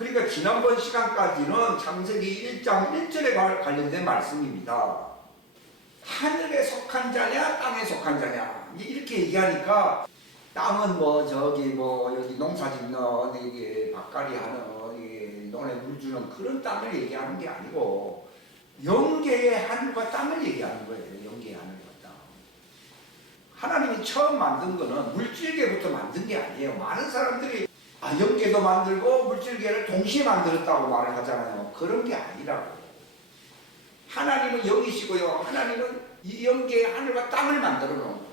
그러니까 지난번 시간까지는 창세기 1장 1절에 관련된 말씀입니다. 하늘에 속한 자냐 땅에 속한 자냐 이렇게 얘기하니까 땅은 뭐 저기 뭐 여기 농사 짓는 이게 밭갈이 하는 이게 논에 물 주는 그런 땅을 얘기하는 게 아니고 영계의 하늘과 땅을 얘기하는 거예요. 영계의 하늘과 땅. 하나님이 처음 만든 거는 물질계부터 만든 게 아니에요. 많은 사람들이 영계도 만들고 물질계를 동시에 만들었다고 말을 하잖아요. 그런 게 아니라고. 하나님은 영이시고요. 하나님은 이 영계의 하늘과 땅을 만들어 놓은 거예요.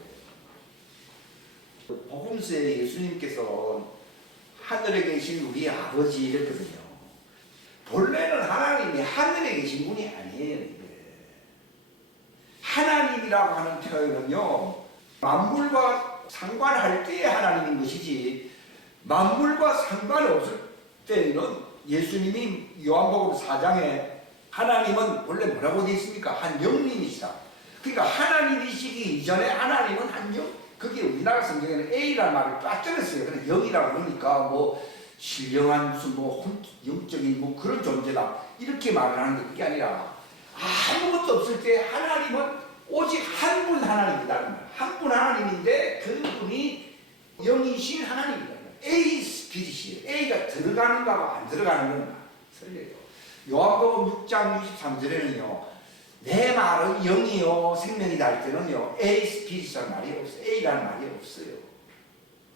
복음서에 예수님께서 하늘에 계신 우리 아버지 이랬거든요. 본래는 하나님이 하늘에 계신 분이 아니에요. 이게. 하나님이라고 하는 표현은요, 만물과 상관할 때의 하나님인 것이지, 만물과 상관없을 때는 예수님이 요한복음 4장에 하나님은 원래 뭐라고 되어 있습니까? 한 영님이시다. 그러니까 하나님이시기 이전에 하나님은 한 영, 그게 우리나라 성경에는 A라는 말을 빠뜨렸어요. 그래서 영이라고 그러니까 뭐 신령한 무슨 뭐 영적인 뭐 그런 존재다 이렇게 말을 하는데 그게 아니라 아무것도 없을 때 하나님은 오직 한 분 하나님이다는 거예요. 한 분 하나님인데 그분이 영이신 하나님이다. A 스피릿이에요. A가 들어가는 거하고 안 들어가는 건 틀려요. 요한복음 6장 63절에는요. 내 말은 영이요 생명이다 할 때는요. A 스피릿이라는 말이 없어요. A라는 말이 없어요.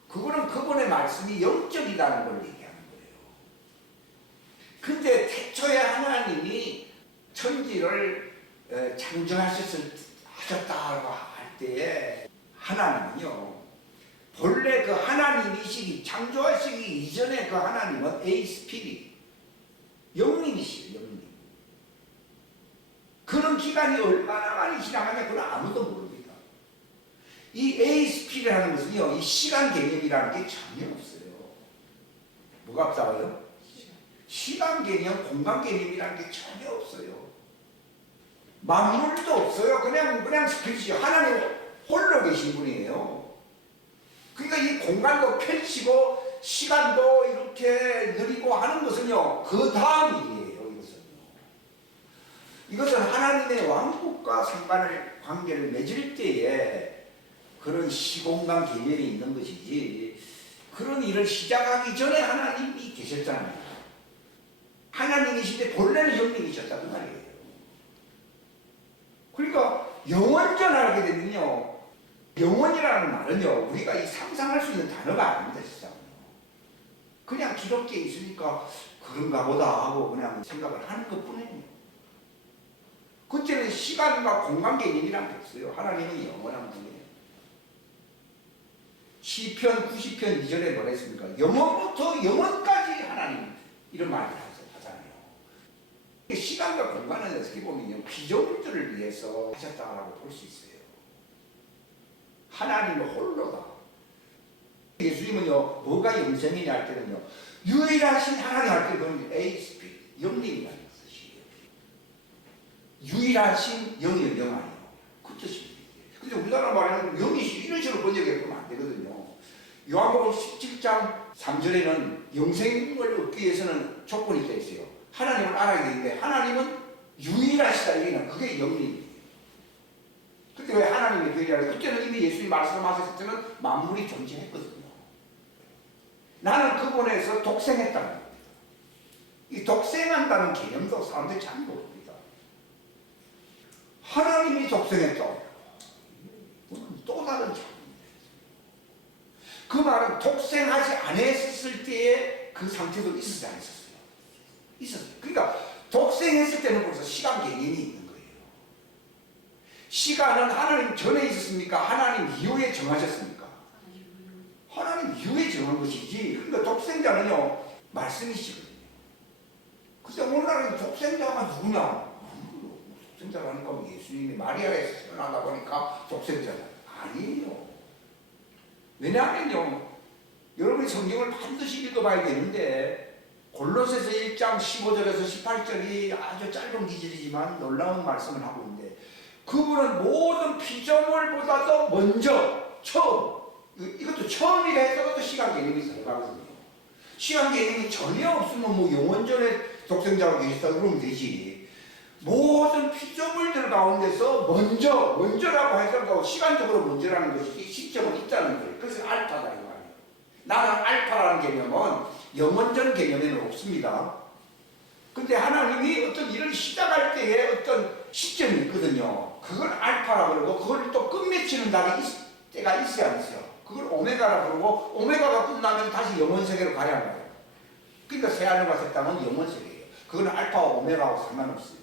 그거는 그분의 말씀이 영적이라는 걸 얘기하는 거예요. 근데 태초에 하나님이 천지를 창조하셨다고 할 때에 하나님은요. 본래 그 하나님이시기 창조하시기 이전에 그 하나님은 A 스피릿 영님이시에요. 영님. 그런 기간이 얼마나 많이 지나가냐 그건 아무도 모릅니다. 이 A 스피릿이라는 것은요. 이 시간 개념이라는 게 전혀 없어요. 뭐가 없다고요? 시간 개념, 공간 개념이라는 게 전혀 없어요. 만물도 없어요. 그냥 스피릿이요. 하나님 홀로 계신 분이에요. 그러니까 이 공간도 펼치고 시간도 이렇게 느리고 하는 것은요. 그 다음 일이에요. 이것은 하나님의 왕국과 관계를 맺을 때에 그런 시공간 개념이 있는 것이지 그런 일을 시작하기 전에 하나님이 계셨잖아요. 하나님이신데 본래는 영님이셨다는 말이에요. 그러니까 영원전하게 되면요. 영원이라는 말은요. 우리가 이 상상할 수 있는 단어가 아닙니다. 진짜. 그냥 기록기에 있으니까 그런가 보다 하고 그냥 생각을 하는 것뿐이에요. 그때는 시간과 공간 개념이란 게 없어요. 하나님은 영원한 분이에요. 시편 90편 2절에 뭐라 했습니까? 영원부터 영원까지 하나님 이런 말을 하잖아요. 시간과 공간은 어떻게 보면 피조물들을 위해서 하셨다고 볼 수 있어요. 하나님은 홀로다. 예수님은요, 뭐가 영생이냐 할 때는요, 유일하신 하나님 할 때는 에이스피, 영님이라는 뜻이에요. 유일하신 영이요, 영 아니에요. 그 뜻입니다. 근데 우리나라 말에는 영이 이런 식으로 번역해보면 안 되거든요. 요한복음 17장 3절에는 영생을 얻기 위해서는 조건이 되어 있어요. 하나님을 알아야 되는데, 하나님은 유일하시다. 얘기는 그게 영님이에요. 그때 왜 하나님의 교회라고? 그때는 이미 예수님 말씀하셨을 때는 만물이 존재했거든요. 나는 그분에서 독생했다는 겁니다. 이 독생한다는 개념도 사람들이 잘 모릅니다. 하나님이 독생했다. 이건 또 다른 차원입니다. 그 말은 독생하지 않았을 때의 그 상태도 있었지 않았었어요? 있었어요. 그러니까 독생했을 때는 벌써 시간 개념이 있는 거예요. 시간은 하나님 전에 있었습니까? 하나님 이후에 정하셨습니까? 하나님 이후에 정한 것이지. 그러니까 독생자는요, 말씀이시거든요. 근데 오늘날은 독생자가 누구냐? 독생자라는 건 예수님이 마리아에서 태어나다 보니까 독생자가 아니에요. 왜냐하면요, 여러분이 성경을 반드시 읽어봐야 되는데, 골로새서 1장 15절에서 18절이 아주 짧은 기절이지만 놀라운 말씀을 하고 있는데, 그분은 모든 피조물보다도 먼저 처음, 이것도 처음이라 해서 그것도 시간 개념이 들어가거든요. 시간 개념이 전혀 없으면 뭐 영원전에 독생자가 계시다 그러면 되지. 모든 피조물들 가운데서 먼저라고 하더라도 시간적으로 먼저라는 것이 시점은 있다는 거예요. 그래서 알파다 이 말이에요. 나는 알파라는 개념은 영원전 개념에는 없습니다. 근데 하나님이 어떤 일을 시작할 때에 어떤 시점이 있거든요. 그걸 알파라고 그러고 그걸 또 끝맺히는 때가 있어야 하면서요. 그걸 오메가라고 그러고 오메가가 끝나면 다시 영원세계로 가야 하는 거예요. 그러니까 새하늘과 새 땅은 영원세계예요. 그건 알파와 오메가하고 상관없어요.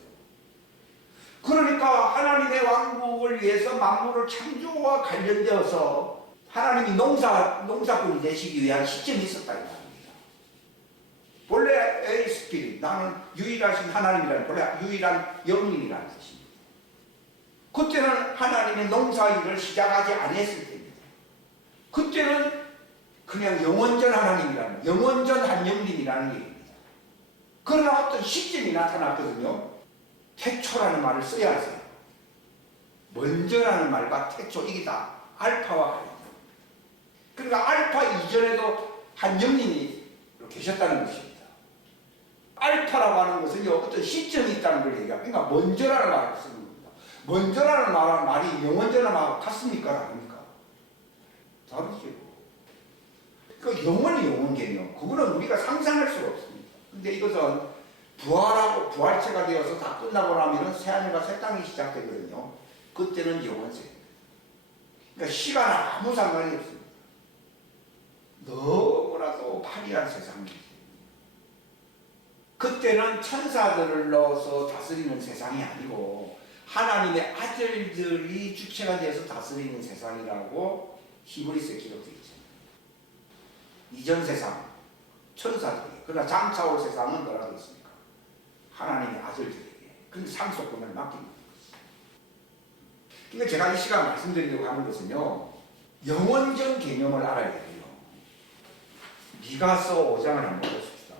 그러니까 하나님의 왕국을 위해서 만물을 창조와 관련되어서 하나님이 농사꾼이 되시기 위한 시점이 있었다 이 말입니다. 본래 에이 스피릿, 나는 유일하신 하나님이라는, 본래 유일한 영님이라는 뜻입니다. 그때는 하나님의 농사일을 시작하지 않았을 때입니다. 그때는 그냥 영원전 하나님이라는, 영원전 한영님이라는 얘기입니다. 그러나 어떤 시점이 나타났거든요. 태초라는 말을 써야 하세요. 먼저라는 말과 태초, 이게 다 알파와 같아요. 그러니까 알파 이전에도 한영님이 계셨다는 것입니다. 알파라고 하는 것은 어떤 시점이 있다는 걸 얘기합니다. 그러니까 먼저라는 말을 쓰는 겁니다. 먼저라는 말이 영원전과 말과 같습니까? 아닙니까? 다르죠. 그 영원이 영원 개념, 그거는 우리가 상상할 수가 없습니다. 근데 이것은 부활하고 부활체가 되어서 다 끝나고 나면 새하늘과 새 땅이 시작되거든요. 그때는 영원세. 그러니까 시간 아무 상관이 없습니다. 너무나도 화려한 세상이에요. 그때는 천사들을 넣어서 다스리는 세상이 아니고 하나님의 아들들이 주체가 되어서 다스리는 세상이라고 히브리서에 기록되어 있잖아요. 이전 세상, 천사들이에요. 그러나 장차 올 세상은 뭐라고 있습니까? 하나님의 아들들에게. 근데 상속권을 맡기는 거죠. 그러니까 제가 이 시간 말씀드리려고 하는 것은요, 영원전 개념을 알아야 돼요. 미가서 5장을 한번 보십시다.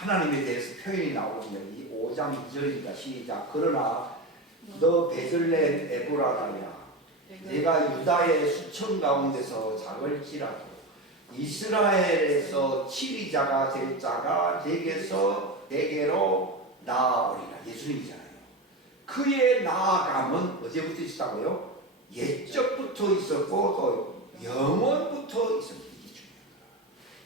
하나님에 대해서 표현이 나오거든요. 이 5장 2절입니다. 시작. 그러나 너 베들레헴 에브라다야, 내가 유다의 수천 가운데서 작을지라도 이스라엘에서 치리자가 될 자가 내게로 나아오리라. 예수님이잖아요. 그의 나아감은 언제부터 있었다고요? 옛적부터 있었고 또 영원부터 있었습니다.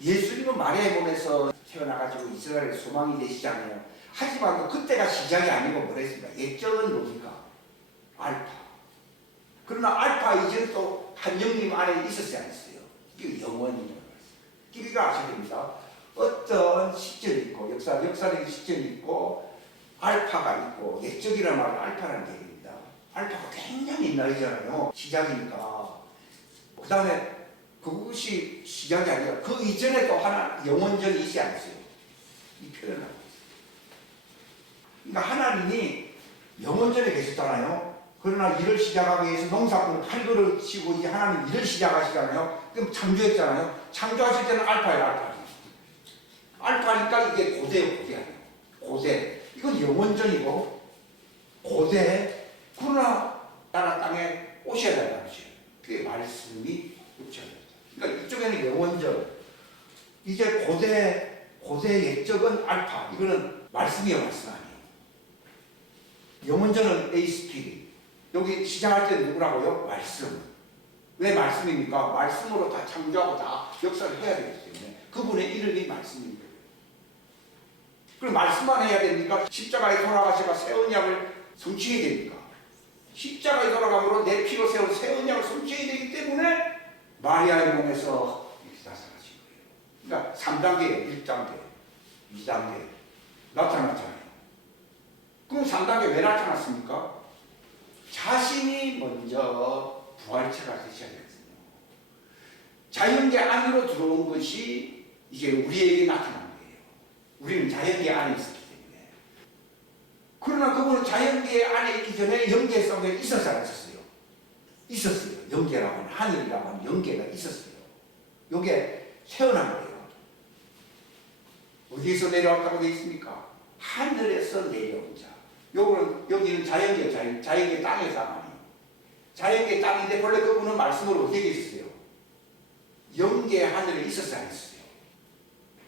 예수님은 마리아의 몸에서 태어나가지고 이스라엘의 소망이 되시잖아요. 하지만 그때가 시작이 아니고 뭐랬습니까? 옛적은 뭡니까? 알파. 그러나 알파 이전에 또 한영님 안에 있었어야 했어요. 이게 영원이라는 말씀. 우리가 아셔야 됩니다. 어떤 시점이 있고 역사적인 시점이 있고 알파가 있고 옛적이라는 말은 알파라는 얘기입니다. 알파가 굉장히 옛날이잖아요. 시작이니까. 그 다음에 그것이 시작이 아니라 그 이전에 또 하나 영원전이 있지 않았어요. 이 표현을 하고 있어요. 그러니까 하나님이 영원전에 계셨잖아요. 그러나 일을 시작하기 위해서 농사꾼을 팔그릇 치고 이제 하나님 일을 시작하시잖아요. 그럼 창조했잖아요. 창조하실 때는 알파예요, 알파. 알파니까 이게 고대예요. 고대. 이건 영원전이고 고대. 그러나 나라 땅에 오셔야 된다는 것이에요. 그게 말씀이 육체가 그러니까 이쪽에는 영원전, 이제 고대 옛적은 알파, 이거는 말씀이요, 말씀 아니에요. 영원전은 에이스피리, 여기 시작할 때 누구라고요? 말씀. 왜 말씀입니까? 말씀으로 다 창조하고 다 역사를 해야 되기 때문에 그분의 이름이 말씀입니다. 그럼 말씀만 해야 됩니까? 십자가에 돌아가시가 새 언약을 성취해야 됩니까? 십자가에 돌아감으로 내 피로 세운 새 언약을 성취해야 되기 때문에 마리아의 몸에서 이렇게 나타나신 거예요. 그러니까 3단계, 1단계, 2단계 나타났잖아요. 그럼 3단계 왜 나타났습니까? 자신이 먼저 부활체가 되셔야 되거든요. 자연계 안으로 들어온 것이 이제 우리에게 나타난 거예요. 우리는 자연계 안에 있었기 때문에. 그러나 그분은 자연계 안에 있기 전에 영계 속에 있었지 않았어요? 있었어요. 영계라고 하는, 하늘이라고 하는 영계가 있었어요. 이게 태어난 거예요. 어디에서 내려왔다고 되어 있습니까? 하늘에서 내려온 자. 여기는 자연계, 자연계 땅에서 아니에요. 자연계 땅인데 원래 그분은 말씀으로 어디에 있었어요? 영계 하늘에 있었어야 했어요.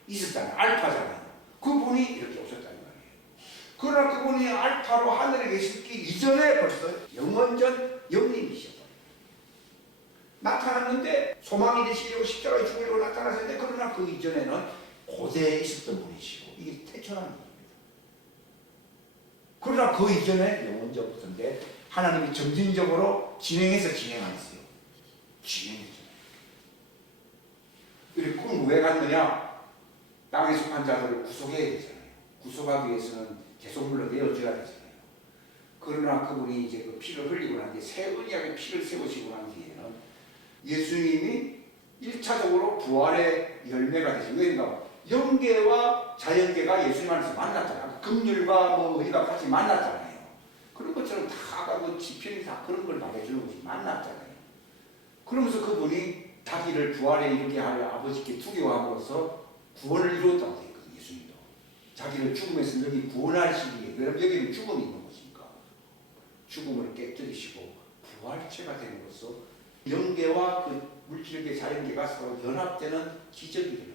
있었잖아요. 알파잖아요. 그분이 이렇게 오셨다는 말이에요. 그러나 그분이 알파로 하늘에 계시기 이전에 벌써 영원전 영님이셨어요. 나타났는데 소망이 되시려고 십자가에 죽으려고 나타나셨는데 그러나 그 이전에는 고대에 있었던 분이시고 이게 태초라는 겁니다. 그러나 그 이전에 영원전부터인데 하나님이 점진적으로 진행해서 진행하셨어요. 진행했잖아요. 그리고 그건 왜 갔느냐? 땅에 속한 자들을 구속해야 되잖아요. 구속하기 위해서는 계속물로 내어줘야 되잖아요. 그러나 그분이 이제 그 피를 흘리고 난 뒤에 새 언약의 피를 세우시고 난 뒤에는 예수님이 1차적으로 부활의 열매가 되죠. 왜냐하면 영계와 자연계가 예수님 안에서 만났잖아요. 금율과 뭐 의가 같이 만났잖아요. 그런 것처럼 다 그 지편이 다 그런 걸 말해주는 것이 만났잖아요. 그러면서 그분이 자기를 부활에 이르게 할 아버지께 투교함으로써 구원을 이루었다고 되어 있거든요. 예수님도 자기를 죽음에서 여기 구원하시기에, 왜냐하면 여기는 죽음이 있는 것이니까 죽음을 깨뜨리시고 부활체가 됨으로써 영계와 그 물질계 자연계가 서로 연합되는 기적이 일어난 거예요.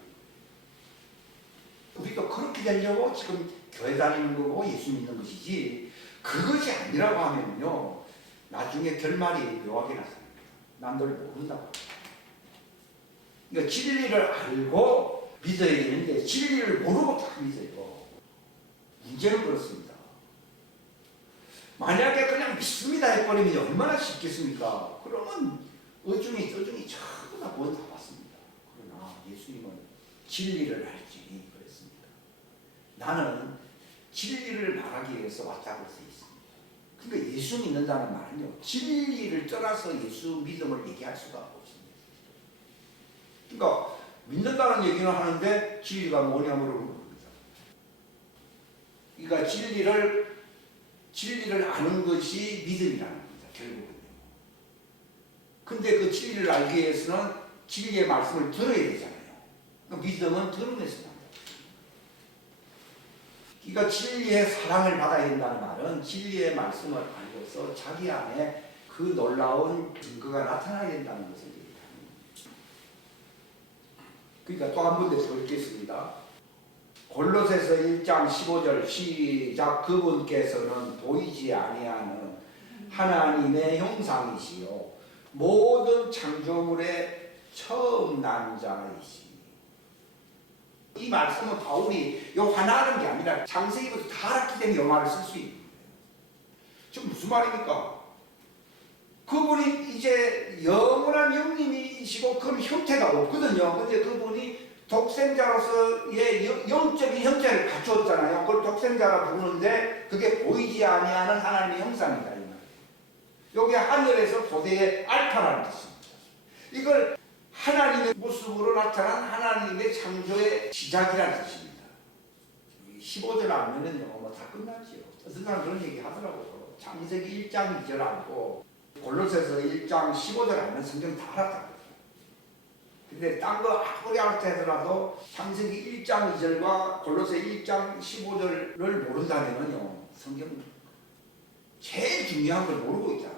우리도 그렇게 되려고 지금 교회 다니는 거고 예수 믿는 것이지, 그것이 아니라고 하면요 나중에 결말이 묘하게 나타납니다. 남들 모른다고. 그러니까 진리를 알고 믿어야 되는데 진리를 모르고 다 믿어요. 문제는 그렇습니다. 만약에 그냥 믿습니다 해버리면 얼마나 쉽겠습니까? 그러면 어중이 전부 다 구원 다 받습니다. 그러나 예수님은 진리를 알지니 그랬습니다. 나는 진리를 말하기 위해서 왔다고 써 있습니다. 그러니까 예수 믿는다는 말은요 진리를 떠나서 예수 믿음을 얘기할 수가 없습니다. 그러니까 믿는다는 얘기는 하는데 진리가 뭐냐고 물어봅니다. 그러니까 진리를 아는 것이 믿음이라는 겁니다. 결국은요. 근데 그 진리를 알기 위해서는 진리의 말씀을 들어야 되잖아요. 그러니까 믿음은 들으면서 난다. 그러니까 진리의 사랑을 받아야 된다는 말은 진리의 말씀을 알고서 자기 안에 그 놀라운 증거가 나타나야 된다는 것을 얘기합니다. 그러니까 또 한 번 더 읽겠습니다. 골로새서 1장 15절 시작. 그분께서는 보이지 아니하는 하나님의 형상이시요 모든 창조물의 처음 난 자이시니. 이 말씀은 바울이 요 하나하는 게 아니라 창세기부터 다 알았기 때문에 이 말을 쓸 수 있는 거예요. 지금 무슨 말입니까? 그분이 이제 영원한 영님이시고 그런 형태가 없거든요. 근데 그분이 독생자로서의 영적인 형태를 갖추었잖아요. 그걸 독생자라 부르는데 그게 보이지 아니하는 하나님의 형상이다 이 말이에요. 여기 하늘에서 고대의 알파라는 뜻입니다. 이걸 하나님의 모습으로 나타난 하나님의 창조의 시작이라는 뜻입니다. 15절 알면은요 뭐 다 끝나지요. 어떤 사람 그런 얘기 하더라고요. 창세기 1장 2절 알고 골로새서 1장 15절 알면 성경 다 알았다고. 근데 딴 거 아무리 알았다 하더라도 창세기 1장 2절과 골로새 1장 15절을 모른다면요 성경 제일 중요한 걸 모르고 있다.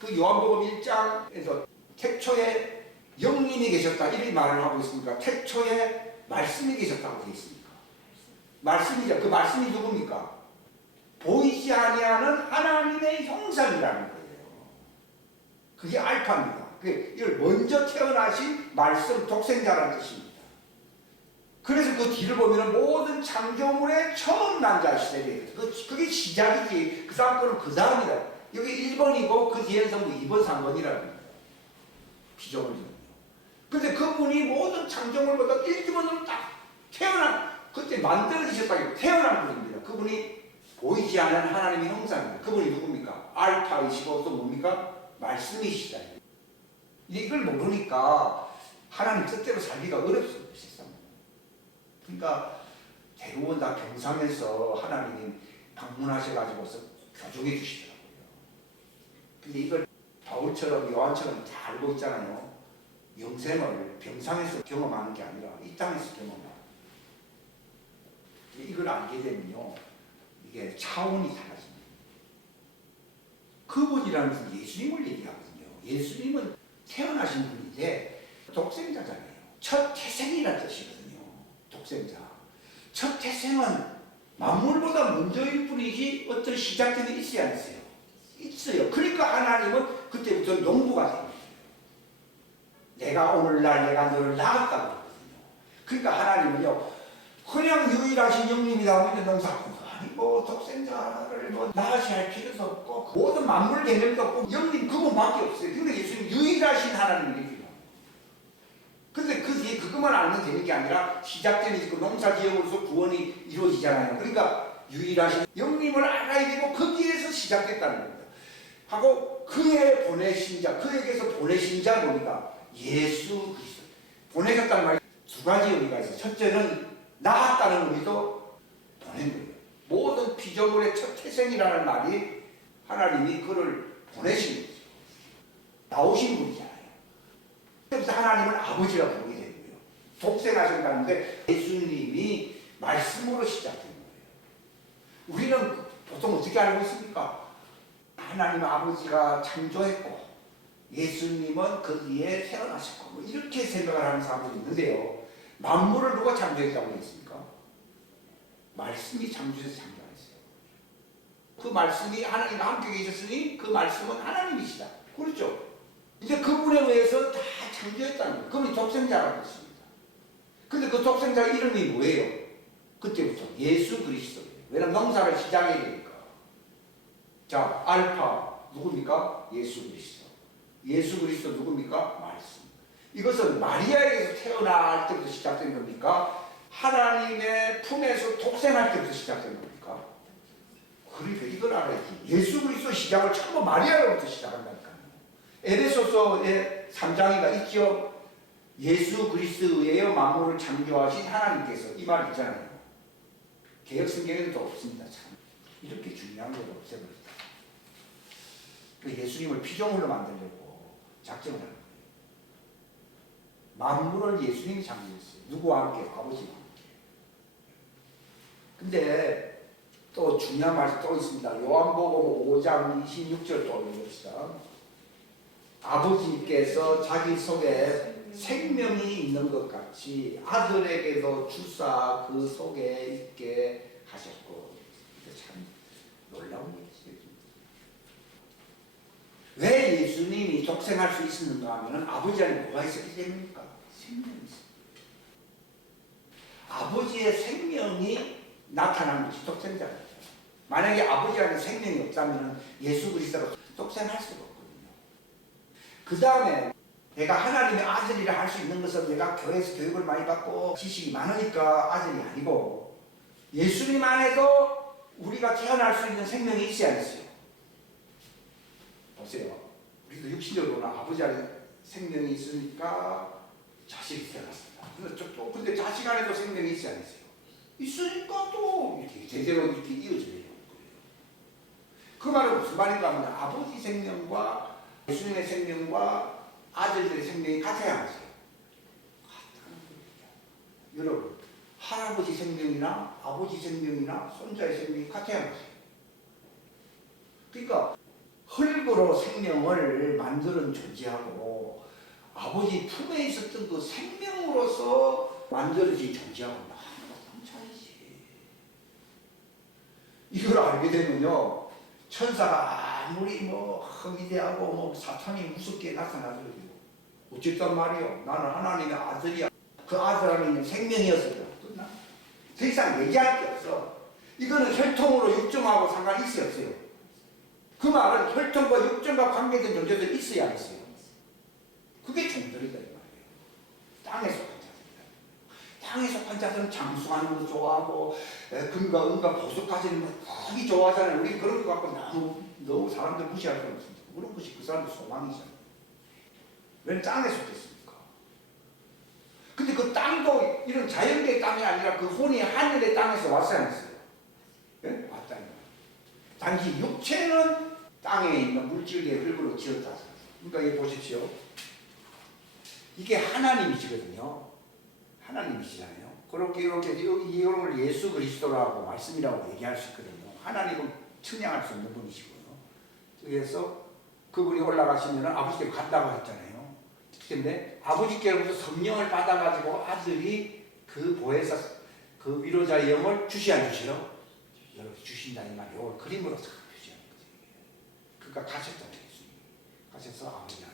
그 요한복음 1장에서 태초에 영님이 계셨다 이렇게 말을 하고 있습니까? 태초에 말씀이 계셨다고 되어 있습니까? 말씀이죠. 그 말씀이 누굽니까? 보이지 아니하는 하나님의 형상이라는 거예요. 그게 알파입니다. 이걸 먼저 태어나신 말씀 독생자라는 뜻입니다. 그래서 그 뒤를 보면 모든 창조물의 처음 난 자시대에 그게 시작이지. 그 다음 거는 그 다음이다. 여기 1번이고 그 뒤에서 뭐 2번, 3번이라고 합니다. 피조물이거든요. 근데 그분이 모든 창조물보다 1기본으로 딱 그때 만들어지셨다고 태어난 분입니다. 그분이 보이지 않는 하나님의 형상입니다. 그분이 누굽니까? 알파이시고 또 뭡니까? 말씀이시다. 이걸 모르니까 하나님 뜻대로 살기가 어렵습니다. 그러니까 대부분 다 병상에서 하나님이 방문하셔가지고서 교정해 주시더라고요. 근데 이걸 바울처럼 요한처럼 다 알고 있잖아요. 영생을 병상에서 경험하는 게 아니라 이 땅에서 경험하는. 이걸 알게 되면요, 이게 차원이 달라집니다. 그분이라는 것은 예수님을 얘기하거든요. 예수님은 태어나신 분인데 독생자잖아요. 첫 태생이라는 뜻이거든요. 독생자. 첫 태생은 만물보다 먼저일 뿐이지 어떤 시작점이 있어야 안 있어요? 있어요. 그러니까 하나님은 그때부터 농부가 됩니다. 내가 오늘날 내가 너를 낳았다고 하거든요. 그러니까 하나님은요, 그냥 유일하신 영님이다 보니 농사꾼 아니 뭐 독생자를 뭐 낳으셔야 할 필요도 없고 모든 만물 개념도 없고 영님 그분밖에 없어요. 근데 예수님 유일하신 하나님이에요. 근데 그 뒤에 그것만 알면 되는 게 아니라 시작점이 그 농사지음으로서 구원이 이루어지잖아요. 그러니까 유일하신 영님을 알아야 되고 거기에서 시작됐다는 겁니다. 하고 그의 보내신 자, 그에게서 보내신 자 뭡니까? 예수 그리스도. 보내셨다는 말이 두 가지 의미가 있어요. 첫째는 낳았다는 의미도 보낸 거예요. 모든 피조물의 첫 태생이라는 말이 하나님이 그를 보내신 거죠. 나오신 분이잖아요. 그래서 하나님을 아버지라고 부르게 되는 거예요. 독생하신다는데 예수님이 말씀으로 시작된 거예요. 우리는 보통 어떻게 알고 있습니까? 하나님 아버지가 창조했고 예수님은 거기에 태어나셨고 뭐 이렇게 생각을 하는 사람들이 있는데요. 만물을 누가 창조했다고 했습니까? 말씀이 창조해서 창조했어요. 그 말씀이 하나님과 함께 계셨으니 그 말씀은 하나님이시다. 그렇죠? 이제 그분에 의해서 다 창조했다는 거예요. 그분이 독생자라고 했습니다. 근데 그 독생자 이름이 뭐예요? 그때부터 예수 그리스도예요. 왜냐하면 농사를 시작해야 되니까. 자, 알파 누굽니까? 예수 그리스도. 예수 그리스도 누굽니까? 말씀. 이것은 마리아에게서 태어날 때부터 시작된 겁니까? 하나님의 품에서 독생할 때부터 시작된 겁니까? 그러니까 이걸 알아야지. 예수 그리스도 시작을 처음 마리아로부터 시작한다니까요. 에베소서의 3장이가 있죠. 예수 그리스도에 의하여 만물을 창조하신 하나님께서 이 말 있잖아요. 개역 성경에도 없습니다. 참 이렇게 중요한 걸 없애버렸다. 그 예수님을 피조물로 만들려고 작정을 하는 거예요. 만물을 예수님이 창조했어요. 누구와 함께? 아버지와 함께. 근데 또 중요한 말이 또 있습니다. 요한복음 5장 26절 또 읽읍시다. 아버지께서 자기 속에 생명이 있는 것 같이 아들에게도 주사 그 속에 있게 하셨고. 참 놀라운 얘기죠. 왜 예수님이 독생할 수 있었는가 하면 아버지 안에 뭐가 있었기 때문입니까? 생명이 있습니다. 아버지의 생명이 나타난 것이 독생자죠. 만약에 아버지 안에 생명이 없다면 예수 그리스도로 독생할 수가 없거든요. 그 다음에 내가 하나님의 아들이라 할 수 있는 것은 내가 교회에서 교육을 많이 받고 지식이 많으니까 아들이 아니고 예수님 안에도 우리가 태어날 수 있는 생명이 있어야 했어요. 보세요. 우리도 육신적으로는 아버지 안에 생명이 있으니까 자식이 태어났습니다. 근데 자식 안에도 생명이 있지 않으세요? 있으니까 또 이렇게 제대로 이렇게 이어져야 되는 거예요. 그 말은 무슨 말인가 하면 아버지 생명과 예수님의 생명과 아들들의 생명이 같아야 하세요. 같다는 거예요. 여러분, 할아버지 생명이나 아버지 생명이나 손자의 생명이 같아야 하세요. 그러니까 흙으로 생명을 만드는 존재하고 아버지 품에 있었던 그 생명으로서 만들어진 존재하고 너무 차이지. 이걸 알게 되면요, 천사가 아무리 뭐 위대하고 뭐 사탄이 무섭게 나타나더라도 어쨌든 말이요, 나는 하나님의 아들이야. 그 아들 안에 있는 생명이었어요. 끝나. 더 이상 얘기할 게 없어. 이거는 혈통으로 육정하고 상관이 있어요, 없어요? 그 말은 혈통과 육정과 관계된 존재도 있어야 안 있어요. 그게 종들이다 이 말이에요. 땅에 속한 자들이다. 땅에 속한 자들은 장수하는 거 좋아하고 금과 은과 보석 가지는 거 되게 좋아하잖아요. 우리 그런 거 갖고 너무 사람들 무시할 건 없습니다. 그런 것이 그 사람들 소망이잖아요. 왜 땅에 속했습니까? 근데 그 땅도 이런 자연계의 땅이 아니라 그 혼이 하늘의 땅에서 왔어야 했어요. 네? 왔다는 거예요. 단지 육체는 땅에 있는 물질계의 흙으로 지었다. 그러니까 여기 보십시오. 이게 하나님이시거든요. 하나님이시잖아요. 그렇게 이렇게 이런 걸 예수 그리스도라고 말씀이라고 얘기할 수 있거든요. 하나님은 측량할 수 없는 분이시고요. 그래서 그분이 올라가시면 아버지께 간다고 했잖아요. 근데 아버지께로부터 성령을 받아가지고 아들이 그 보혜사 그 위로자의 영을 주시 안 주시요? 여러분 주신다 이 말이에요. 이걸 그림으로 표시하는 거지. 그러니까 가셨잖아요. 예수님이. 가셔서 아버지야.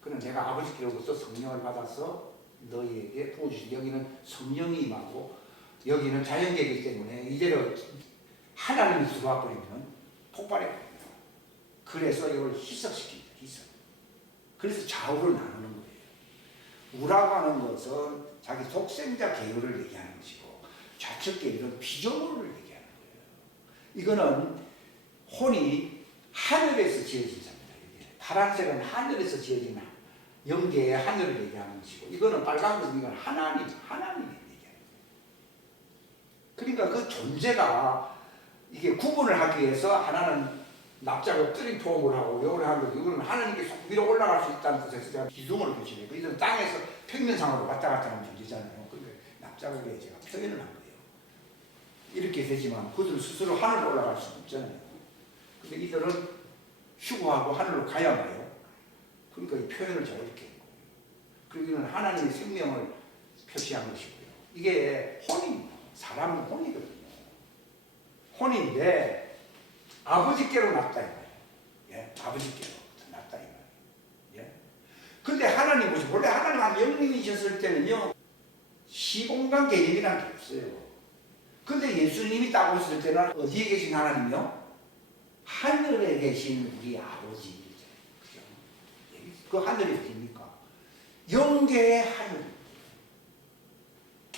그는 내가 아버지께로부터 성령을 받아서 너희에게 부어주신 여기는 성령이 임하고 여기는 자연계이기 때문에 이대로 하나님이 들어와 버리면 폭발해버립니다. 그래서 이걸 희석시킵니다. 희석. 그래서 좌우를 나누는 거예요. 우라고 하는 것은 자기 독생자 계율을 얘기하는 것이고 좌측 계율은 피조물을 얘기하는 거예요. 이거는 혼이 하늘에서 지어진 자입니다. 파란색은 하늘에서 지어진 영계의 하늘을 얘기하는 것이고 이거는 빨간 것은 이건 하나님을 얘기하는 거예요. 그러니까 그 존재가 이게 구분을 하기 위해서 하나는 납작을 뜨린 포함을 하고 요걸 하고 이거는 하나님께 속 위로 올라갈 수 있다는 뜻에서 제가 기둥을 표시해요. 이들은 땅에서 평면상으로 왔다 갔다 하는 존재잖아요. 그러니까 납작하게 제가 표현을 한 거예요. 이렇게 되지만 그들은 스스로 하늘로 올라갈 수는 없잖아요. 근데 이들은 휴거하고 하늘로 가야만 해요. 그러니까 이 표현을 제가 이렇게 했고 그리고 이건 하나님의 생명을 표시한 것이고요. 이게 혼입니다. 사람은 혼이거든요. 혼인데 아버지께로 났다 이 말이에요. 예? 아버지께로 났다 이 말이에요. 예? 근데 하나님 보시고 원래 하나님 한 영님이셨을 때는요 시공간 개념이라는 게 없어요. 근데 예수님이 딱 오셨을 때는 어디에 계신 하나님이요? 하늘에 계신 우리 아버지. 그죠? 그 하늘이 어디입니까? 영계의 하늘.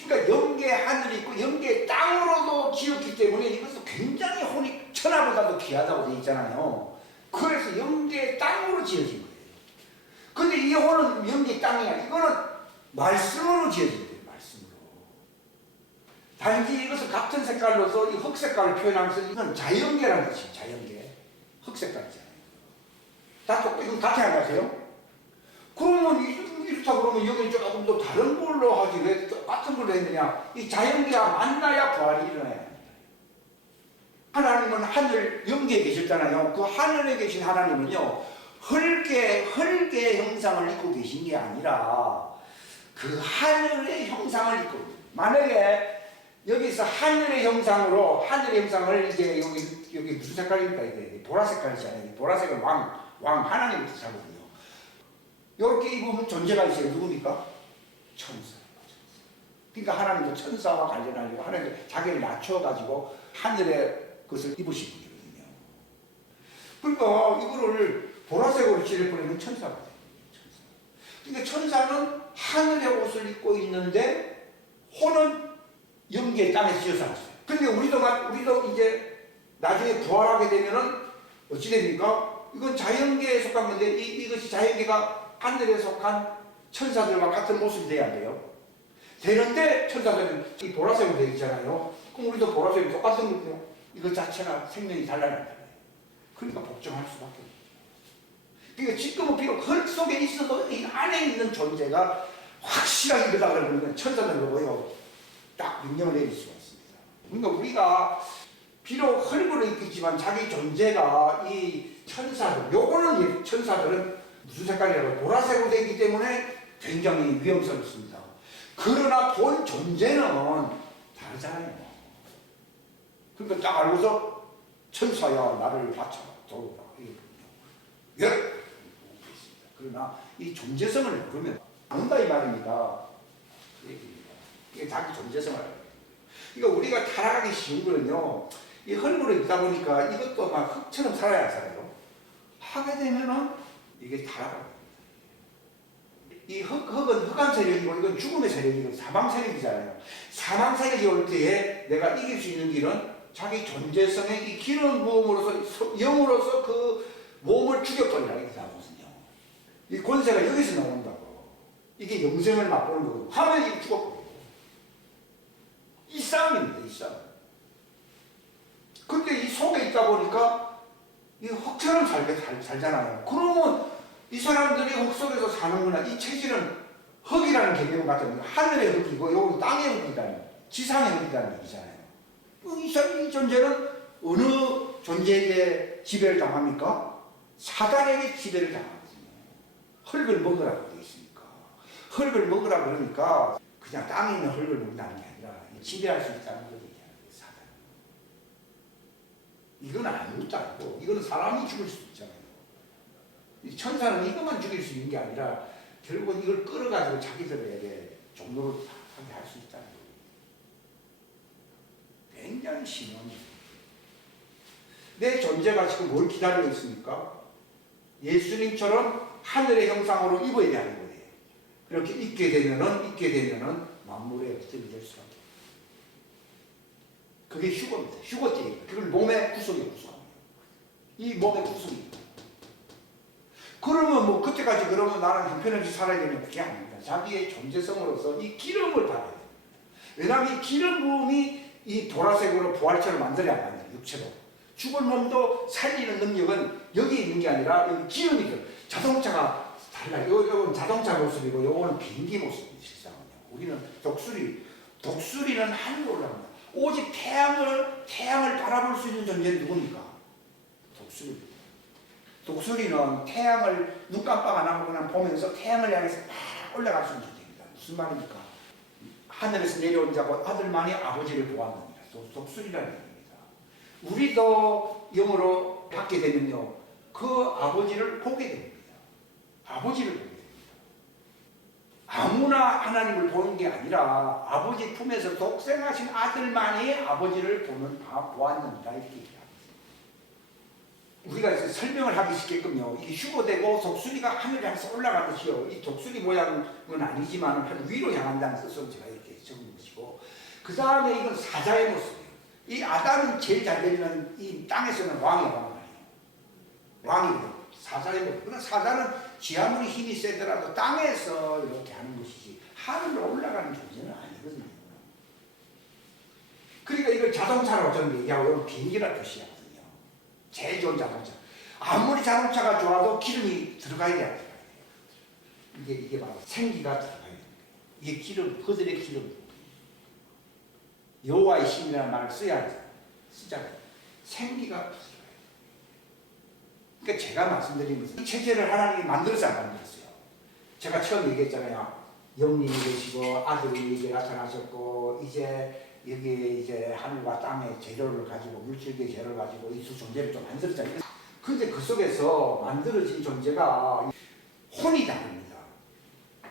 그러니까 영계의 하늘이 있고 영계의 땅으로도 지었기 때문에 이것도 굉장히 혼이 천하보다도 귀하다고 되어 있잖아요. 그래서 영계의 땅으로 지어진 거예요. 근데 이 혼은 영계의 땅이 아니라 이거는 말씀으로 지어진 거예요. 말씀으로. 단지 이것을 같은 색깔로서 이 흑색깔을 표현하면서 이건 자연계라는 것이에요. 자연계. 흑색깔이잖아요. 다 똑같이 이건 같이 안 가세요? 그러면 이렇다 그러면 여기 조금 더 다른 걸로 하지 왜 똑같은 걸로 했느냐? 이 자연계와 만나야 부활이 일어나야 합니다. 하나님은 하늘 영계에 계셨잖아요. 그 하늘에 계신 하나님은요 흙의 형상을 입고 계신 게 아니라 그 하늘의 형상을 입고 있어요. 만약에 여기서 하늘의 형상으로 하늘의 형상을 이제 여기 무슨 색깔입니까? 이게 보라 색깔이잖아요. 보라색은 왕 하나님을 뜻하거든요. 이렇게 입으면 존재가 있어요. 누굽니까? 천사. 그러니까 하나님도 천사와 관련하려고 하나님 자기를 낮춰가지고 하늘의 것을 입으신 분이거든요. 그러니까 이거를 보라색으로 칠해버리면 천사가 돼요. 그러니까 천사는 하늘의 옷을 입고 있는데 혼은 영계의 땅에 지어서 왔어요. 근데 우리도 이제 나중에 부활하게 되면은 어찌 됩니까? 이건 자연계에 속한 건데 이것이 자연계가 하늘에 속한 천사들과 같은 모습이 돼야 돼요. 되는데 천사들은 이 보라색으로 되어 있잖아요. 그럼 우리도 보라색이 똑같은 거고요. 이것 자체가 생명이 달라진다. 그러니까 복종할 수밖에 없죠. 그러니까 지금은 비록 흙 속에 있어도 이 안에 있는 존재가 확실하게 그다 그러면 천사들로 보여 딱 명령을 내릴 수가 있습니다. 그러니까 우리가 비록 흙으로 있겠지만 자기 존재가 이 천사들, 요거는 천사들은 무슨 색깔이라고 보라색으로 되어 있기 때문에 굉장히 위험스럽습니다. 그러나 본 존재는 다르잖아요. 그러니까 딱 알고서 천사야 나를 바쳐라 도우라 이거거든요. 예? 그러나 이 존재성을 모르면 안다 이 말입니다. 이게 자기 존재성을 알아야 돼요. 그러니까 우리가 타락하기 쉬운 거는요. 이 흙으로 있다 보니까 이것도 막 흙처럼 살아야 살아요. 하게 되면은 이게 타락합니다. 이 흙은 흑암 세력이고 이건 죽음의 세력이고 사망 세력이잖아요. 사망 세력이 올 때에 내가 이길 수 있는 길은 자기 존재성의 이 기름 부음으로서 영으로서 그 몸을 죽여버리라 이렇게 나오거든요. 이 권세가 여기서 나온다고. 이게 영생을 맛보는 거고 하면 이게 죽어버려요. 이 싸움입니다. 이 싸움. 근데 이 속에 있다 보니까 이 흙처럼 살잖아요. 그러면 이 사람들이 흙 속에서 사는구나. 이 체질은 흙이라는 개념을 갖다 보니까 하늘의 흙이고 여기 땅의 흙이라는 지상의 흙이라는 얘기잖아요. 이 존재는 어느 존재에게 지배를 당합니까? 사단에게 지배를 당하거든요. 흙을 먹으라고 되어 있으니까. 흙을 먹으라 그러니까 그냥 땅에 있는 흙을 먹는다는 게 아니라 지배할 수 있다는 걸 얘기하는 거예요. 사단. 이건 아무것도 아니고 이거는 사람이 죽을 수 있잖아요. 천사는 이것만 죽일 수 있는 게 아니라 결국은 이걸 끌어가지고 자기들에게 종로를 하게 할 수 있다는 거예요. 굉장히 심한 거예요. 내 존재가 지금 뭘 기다리고 있습니까? 예수님처럼 하늘의 형상으로 입어야 되는 거예요. 그렇게 입게 되면은 만물의 어떻게 될 수밖에 없어요. 그게 휴거입니다. 휴거죄입니다. 그걸 몸의 구속이라고 합니다. 이 몸의 구속입니다. 그러면 뭐 그때까지 그러면 나는 형편없이 살아야 되는 그게 아닙니다. 자기의 존재성으로서 이 기름을 받아야 됩니다. 왜냐하면 이 기름 부음이 이 보라색으로 부활체를 만들어야 만들어요. 육체로. 죽은 몸도 살리는 능력은 여기 있는 게 아니라 여기 기름이 들어요. 자동차가 달라요. 요건 자동차 모습이고 요거는 비행기 모습이에요. 실상은요. 우리는 독수리는 하늘로 올라갑니다. 오직 태양을 바라볼 수 있는 존재는 누굽니까? 독수리는 태양을 눈 깜빡 안 하고 그냥 보면서 태양을 향해서 막 올라갈 수 있는 존재입니다. 무슨 말입니까? 하늘에서 내려온 자고 아들만이 아버지를 보았느니라. 독수리라는 얘기입니다. 우리도 영으로 받게 되면요, 그 아버지를 보게 됩니다. 아버지를 보게 됩니다. 아무나 하나님을 보는 게 아니라 아버지 품에서 독생하신 아들만이 아버지를 보았느니라 이렇게 얘기합니다. 우리가 이제 설명을 하기 쉽게끔요, 이게 휴거되고 독수리가 하늘에 향해서 올라가듯이요, 이 독수리 모양은 아니지만 위로 향한다는 뜻으로 제가 이렇게 적은 것이고, 그 다음에 이건 사자의 모습이에요. 이 아담은 제일 잘 되면 이 땅에서는 왕이에요. 왕이거든요. 사자의 모습. 그러나 사자는 지 아무리 힘이 세더라도 땅에서 이렇게 하는 것이지 하늘로 올라가는 존재는 아니거든요. 그러니까 이걸 자동차로 저는 얘기하고 비행기라 표시하거든요. 제일 좋은 자동차. 아무리 자동차가 좋아도 기름이 들어가야 돼요. 이게 바로 생기가 들어가야 돼요. 이게 기름, 그들의 기름. 여호와의 신이라는 말을 쓰잖아요. 생기가 들어가야 돼요. 그러니까 제가 말씀드린 것은 이 체제를 하나님이 만들어서 안 만들었어요. 제가 처음 얘기했잖아요. 영님이 계시고 아들이 이제 나타나셨고 이제 여기에 이제 하늘과 땅의 재료를 가지고 물질의 재료를 가지고 이 두 존재를 좀 만들었잖아요. 그런데 그 속에서 만들어진 존재가 혼이 다릅니다.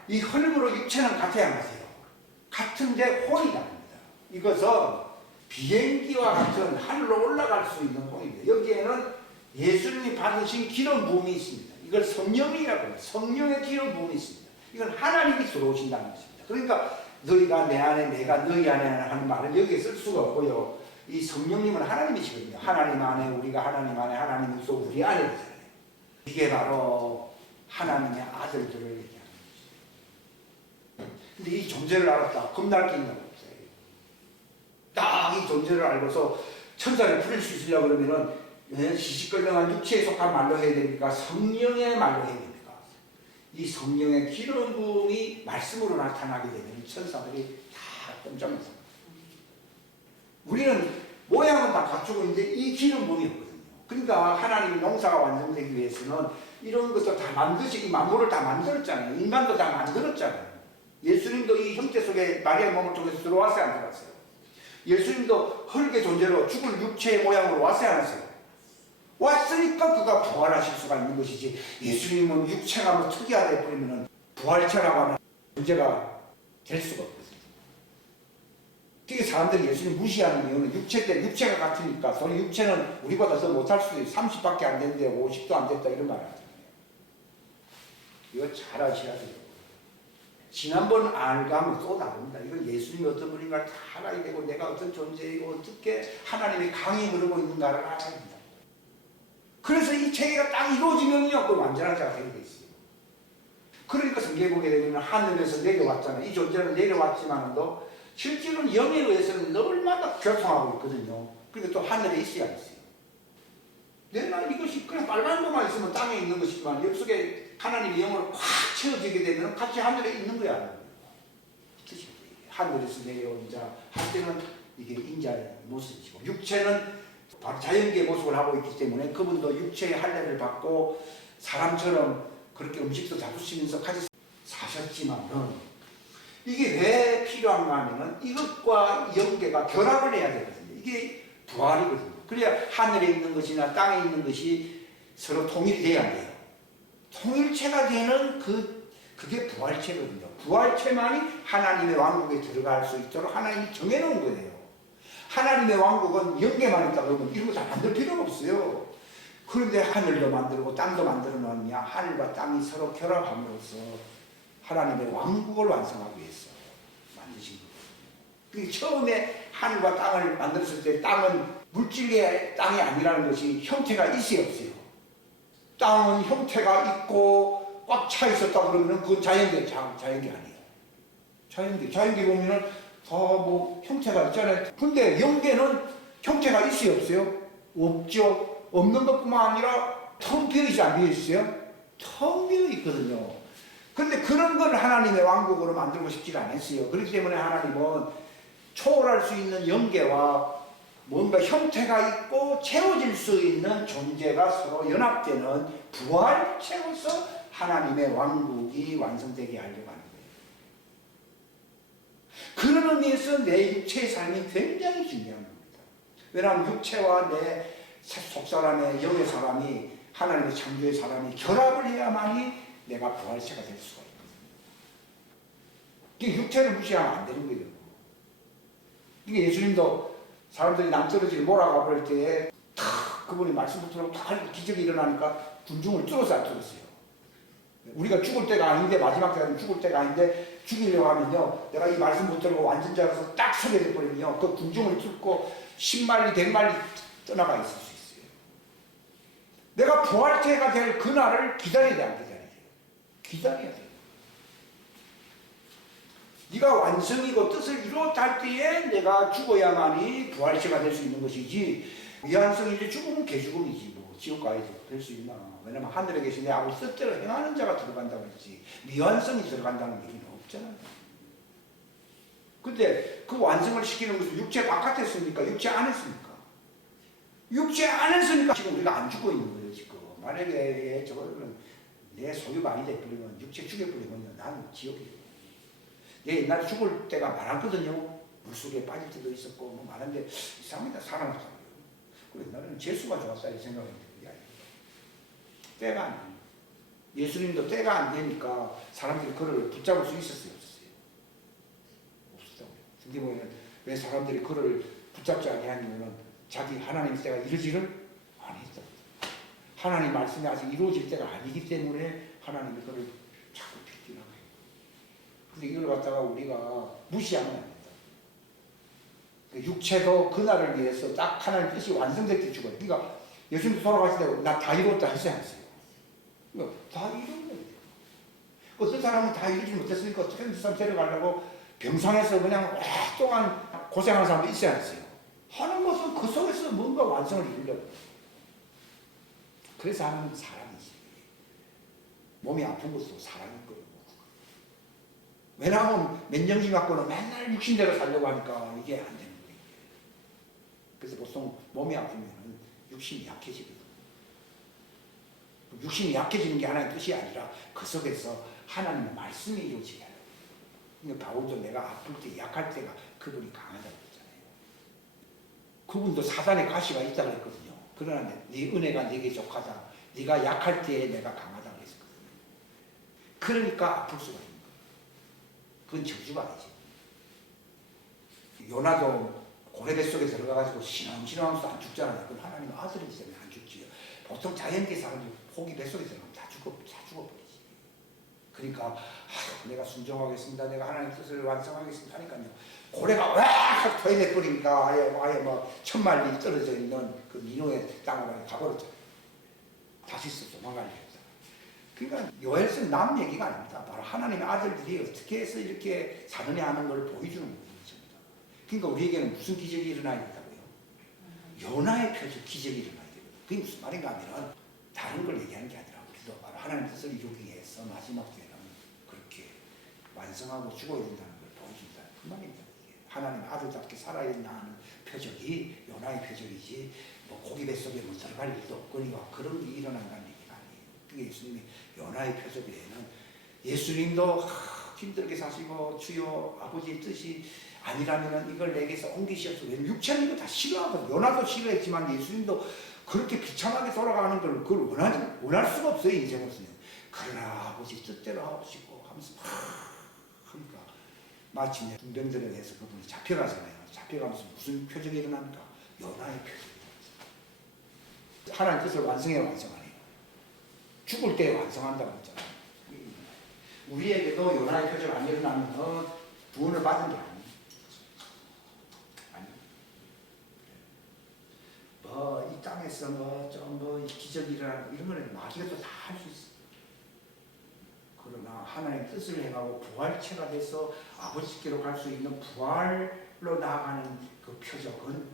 이 흐름으로 육체는 같아야 하세요. 같은데 혼이 다릅니다. 이것은 비행기와 같은 하늘로 올라갈 수 있는 혼입니다. 여기에는 예수님이 받으신 기름 부음이 있습니다. 이걸 성령이라고 해요. 성령의 기름 부음이 있습니다. 이건 하나님이 들어오신다는 것입니다. 그러니까 너희가 내 안에 내가 너희 안에 하는 말을 여기에 쓸 수가 없고요. 이 성령님은 하나님이시거든요. 하나님 안에 우리가 하나님 안에 하나님이 또 우리 안에 있잖아요. 이게 바로 하나님의 아들들을 얘기하는 것이죠. 근데 이 존재를 알았다. 겁날 게 있냐고. 딱 이 존재를 알고서 천사를 부릴 수 있으려고 그러면은 시시껄렁한 육체에 속한 말로 해야 됩니까? 성령의 말로 해야 됩니까? 이 성령의 기름 부음이 말씀으로 나타나게 되면 천사들이 다 깜짝 놀랍니다. 우리는 모양은 다 갖추고 있는데 이 기름 부음이 없거든요. 그러니까 하나님의 농사가 완성되기 위해서는 이런 것도 다 만드시고 만물을 다 만들었잖아요. 인간도 다 만들었잖아요. 예수님도 이 형태 속에 마리아의 몸을 통해서 들어왔어요, 안 들어왔어요? 예수님도 흙의 존재로 죽을 육체의 모양으로 왔어요, 안 왔어요? 왔으니까 그가 부활하실 수가 있는 것이지, 예수님은 육체가 뭐 특이하다 해버리면 부활체라고 하는 문제가 될 수가 없거든요. 되게 사람들이 예수님 무시하는 이유는 육체가 같으니까, 소리 육체는 우리보다 더 못할 수도 있어요. 30밖에 안 된대, 50도 안 됐다 이런 말 하잖아요. 이거 잘 아셔야 돼요. 지난번 알감은 또 다릅니다. 이건 예수님이 어떤 분인가를 다 알아야 되고, 내가 어떤 존재이고 어떻게 하나님의 강이 흐르고 있는가를 알아야 됩니다. 그래서 이 체계가 딱 이루어지면요, 그 완전한 자가 되게 돼 있어요. 그러니까 성경에 보게 되면 하늘에서 내려왔잖아요. 이 존재는 내려왔지만도 실제로는 영에 의해서는 얼마나 교통하고 있거든요. 그런데 또 하늘에 있어야 있어요. 내가 이것이 그냥 빨간 것만 있으면 땅에 있는 것이지만 옆속에 하나님의 영으로 확 채워지게 되면 같이 하늘에 있는 거야. 하늘에서 내려온 자 할 때는 이게 인자의 모습이고, 육체는 자연계의 모습을 하고 있기 때문에 그분도 육체의 할례를 받고 사람처럼 그렇게 음식도 잡수시면서 같이 사셨지만은 이게 왜 필요한가 하면은 이것과 연계가 결합을 해야 되거든요. 이게 부활이거든요. 그래야 하늘에 있는 것이나 땅에 있는 것이 서로 통일이 돼야 돼요. 통일체가 되는 그게 부활체거든요. 부활체만이 하나님의 왕국에 들어갈 수 있도록 하나님이 정해놓은 거예요. 하나님의 왕국은 연계만 있다 그러면 이런 거 다 만들 필요가 없어요. 그런데 하늘도 만들고 땅도 만들어 놓았냐? 하늘과 땅이 서로 결합함으로써 하나님의 왕국을 완성하기 위해서 만드신 거예요. 처음에 하늘과 땅을 만들었을 때 땅은 물질의 땅이 아니라는 것이 형태가 있어요, 없어요? 땅은 형태가 있고 꽉 차 있었다 그러면 그건 자연계, 자연계 아니에요. 자연계 보면은 다 뭐 형태가 있잖아요. 근데 영계는 형태가 있어요, 없어요? 없죠. 없는 것뿐만 아니라 텅 비어있지 안 비어있어요? 텅 비어있거든요. 그런데 그런 걸 하나님의 왕국으로 만들고 싶지 않았어요. 그렇기 때문에 하나님은 초월할 수 있는 영계와 뭔가 형태가 있고 채워질 수 있는 존재가 서로 연합되는 부활체로서 하나님의 왕국이 완성되게 하려고 하는 거예요. 그런 의미에서 내 육체의 삶이 굉장히 중요한 겁니다. 왜냐하면 육체와 내 속사람의 영의 사람이 하나님의 창조의 사람이 결합을 해야만이 내가 부활체가 될 수가 있거든요. 육체를 무시하면 안 되는 거예요. 이게 예수님도 사람들이 낭떠러지를 몰아가 버릴 때에 탁 그분이 말씀 붙들고 탁 기적이 일어나니까 군중을 뚫어서 안 뚫었어요. 우리가 죽을 때가 아닌데 마지막 때는 죽을 때가 아닌데 죽이려고 하면요 내가 이 말씀 붙들고 완전 자라서 딱 서게 돼버리면요 그 군중을 뚫고 10마리 100마리 떠나가 있을 수 있어요. 내가 부활체가 될 그날을 기다려야 돼, 안 기다려야 돼요? 기다려야 돼요. 네가 완성이고 뜻을 이루었다 할 때에 내가 죽어야만이 부활체가 될 수 있는 것이지 미완성이 이제 죽으면 개죽음이지 뭐 지옥 가야지 될 수 있나. 왜냐면 하늘에 계신 내 아버지 뜻대로 행하는 자가 들어간다고 했지 미완성이 들어간다는 얘기는 없잖아요. 근데 그 완성을 시키는 것은 육체 바깥에 있습니까? 육체 안에 있습니까? 육체 안에 있으니까 지금 우리가 안 죽고 있는 거예요. 지금 만약에 저거는 내 소유가 아니다 버리면 육체 죽여버리면 나는 지옥이에요. 얘 옛날에 죽을 때가 많았거든요. 물속에 빠질 때도 있었고 뭐 많은데 이상합니다. 사람을 살아요. 그리고 옛날에는 재수가 좋았다 이 생각했는데 그게 아니에요. 때가 안 돼요. 예수님도 때가 안 되니까 사람들이 그를 붙잡을 수 있었어요, 없었어요? 없었다고요. 근데 보면 왜 사람들이 그를 붙잡지 아니하냐면 자기 하나님 때가 이루지를 안 했다고. 하나님 말씀이 아직 이루어질 때가 아니기 때문에 하나님이 그를 자꾸 비키라고 해요. 근데 이걸 갖다가 우리가 무시하면 안 된다. 육체도 그날을 위해서 딱 하나님 뜻이 완성될 때 죽어요. 그러니까 예수님 돌아가실 때 나 다 이뤘다 하지 않았어요. 다 이룬 거예요. 어떤 사람은 다 이루지 못했으니까 어떻게 그 사람 데려가려고 병상에서 그냥 오랫동안 고생하는 사람도 있지 않았어요. 하는 것은 그 속에서 뭔가 완성을 이루려고. 그래서 하나님은 사랑이지. 몸이 아픈 것도 사랑인 거예요. 왜냐하면 맨정신 갖고는 맨날 육신대로 살려고 하니까 이게 안 되는 거예요. 그래서 보통 몸이 아프면 육신이 약해지거든요. 육신이 약해지는 게 하나의 뜻이 아니라 그 속에서 하나님의 말씀이 이루어지게 하려고. 그러니까 바울도 내가 아플 때 약할 때가 그분이 강하다고 했잖아요. 그분도 사단의 가시가 있다고 했거든요. 그러나 네 은혜가 내게 족하다. 네가 약할 때에 내가 강하다고 했었거든요. 그러니까 아플 수가 있는 거예요. 그건 저주가 아니지. 요나도 고래 뱃속에 들어가가지고 신앙하면서 안 죽잖아요. 그건 하나님의 아들이기 때문에 안 죽지요. 보통 자연계 사람이 포기 뱃속에 들어가면 다 죽어버리지. 그러니까 내가 순종하겠습니다. 내가 하나님 뜻을 완성하겠습니다 하니까요. 고래가 와 토해내버리니까 아예 뭐 1000마리 떨어져 있는 그 민호의 땅으로 가버렸잖아요. 다시 도망가려고 했다. 그러니까 요엘서는 남 얘기가 아닙니다. 바로 하나님의 아들들이 어떻게 해서 이렇게 사느냐 하는 걸 보여주는 거죠. 그러니까 우리에게는 무슨 기적이 일어나야 된다고요? 요나의 표적 기적이 일어나야 되거든요. 그게 무슨 말인가 하면 다른 걸 얘기하는 게 아니라 우리도 바로 하나님 뜻을 이루기 위해서 마지막 때는 그렇게 완성하고 죽어야 된다는 걸 보여준다. 그 말입니다. 하나님 아들답게 살아야 된다 하는 표적이 요나의 표적이지 뭐 고기 뱃속에 뭐 들어갈 일도 없거니와 그런 게 일어난다는 얘기가 아니에요. 그게 예수님의 요나의 표적에는 예수님도 힘들게 사시고 주여 아버지의 뜻이 아니라면 이걸 내게서 옮기시옵소서. 육체는 이거 다 싫어하거든. 요나도 싫어했지만 예수님도 그렇게 비참하게 돌아가는 걸 그걸 원할 수가 없어요. 인생으로서는. 그러나 아버지 뜻대로 하시고 하면서 하니까 마침내 군병들에 의해서 그분이 잡혀가잖아요. 잡혀가면서 무슨 표적이 일어납니까? 요나의 표적이 일어납니다. 하나님 뜻을 완성하네요. 죽을 때 완성한다고 했잖아요. 우리에게도 요나의 표적 안 일어나면 구원을 받은 게 아니에요. 이 땅에서 기적이 일어나고 이런 거는 마귀가 또 다 할 수 있어. 그러나 하나님의 뜻을 행하고 부활체가 돼서 아버지께로 갈 수 있는 부활로 나아가는 그 표적은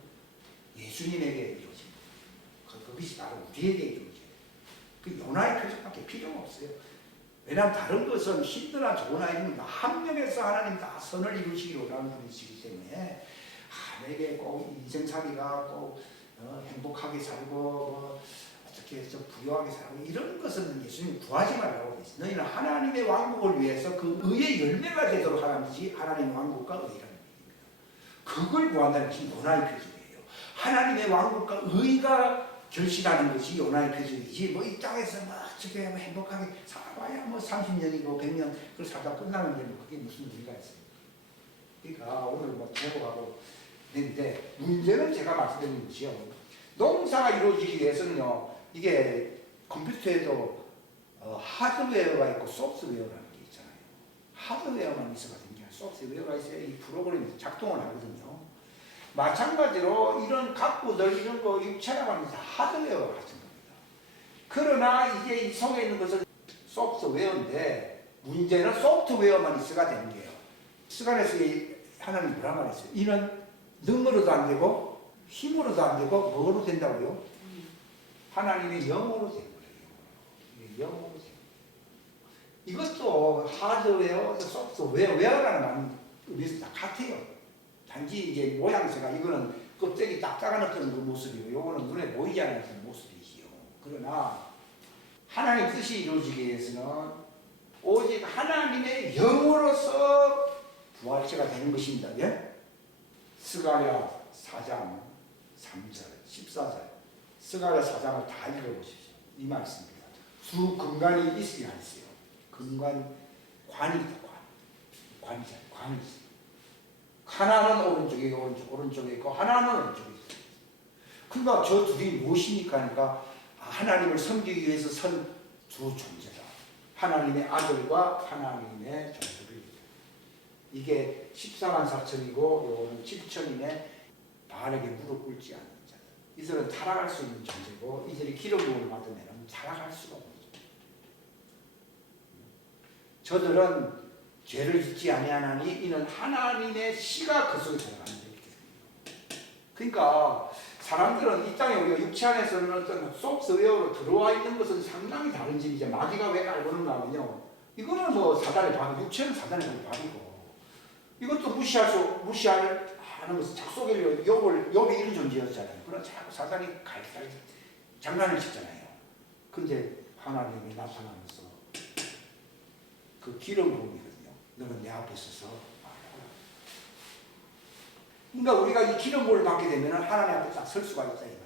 예수님에게 이루어집니다. 그것이 바로 우리에게 이루어져요. 그 요나의 표적밖에 필요가 없어요. 왜냐하면 다른 것은 힘드나 좋으나 이런 한 명에서 하나님 다 선을 이루시기로 원하는 분이시기 때문에 내게 꼭 인생살이가 꼭 행복하게 살고 어떻게 해서 부유하게 살고 이런 것은 예수님 구하지 말라고 그랬어요. 너희는 하나님의 왕국을 위해서 그 의의 열매가 되도록 하는 것이 하나님의 왕국과 의라는 얘기입니다. 그걸 구한다는 것이 요나의 표적이에요. 하나님의 왕국과 의가 결실하는 것이 요나의 표적이지 이 땅에서 어떻게 행복하게 살아봐야 30년이고 100년 그걸 살다 끝나는데 그게 무슨 의미가 있습니까? 그러니까 오늘 제목하고 있는데 문제는 제가 말씀드린 것이요. 농사가 이루어지기 위해서는요. 이게 컴퓨터에도 하드웨어가 있고 소프트웨어라는 게 있잖아요. 하드웨어만 있어가 되는 게 아니라 소프트웨어가 있어야 이 프로그램이 작동을 하거든요. 마찬가지로 이런 가꾸들 이런 거 육체라고 하는 것은 하드웨어와 같은 겁니다. 그러나 이제 이 속에 있는 것은 소프트웨어인데 문제는 소프트웨어만 있어가 되는 거예요. 스가랴서 하나님 뭐라 말했어요? 이는 능으로도 안 되고 힘으로도 안 되고 뭐로 된다고요? 하나님의 영으로 된 거예요. 영으로 된 거예요. 이것도 하드웨어, 소프트웨어, 웨어라는 말은 의미에서 다 같아요. 단지 이제 모양새가 이거는 껍데기 딱딱한 어떤 그 모습이고 요거는 눈에 보이지 않는 어떤 모습이지요. 그러나 하나님의 뜻이 이루어지기 위해서는 오직 하나님의 영으로서 부활체가 되는 것입니다. 예? 스가랴 4장 3절, 14절 스가랴 4장을 다 읽어보십시오. 이 말씀입니다. 두 근관이 있어야 했어요. 근관, 관이다. 관이 있어요. 하나는 오른쪽에 있고 하나는 왼쪽에 있어요. 그러니까 저 둘이 무엇입니까? 그러니까 하나님을 섬기기 위해서 선 두 존재다. 하나님의 아들과 하나님의 종들입니다. 이게 14만 4천이고 요거는 7천이네. 바알에게 무릎 꿇지 않는 자들. 이들은 타락할 수 있는 존재고 이들이 기름 부음을 받으면 타락할 수가 없는 존재. 저들은 죄를 짓지 아니하나니 이는 하나님의 씨가 그 속에 들어가는데 이렇게. 그러니까 사람들은 이 땅에 우리가 육체 안에서는 어떤 소프트웨어로 들어와 있는 것은 상당히 다른 집이죠. 마귀가 왜 깔고는가 하면요. 이거는 사단의 밥, 육체는 사단의 밥이고 이것도 무시하는 것은 작속이려 욥이 이런 존재였잖아요. 그러나 자꾸 사단이 갈갈 장난을 치잖아요. 근데 하나님이 나타나면서 그 기름 부음이거든요. 너는 내 앞에 서서 말하라. 그러니까 우리가 이 기름 부음을 받게 되면 하나님 앞에 딱 설 수가 있다 이 말이에요.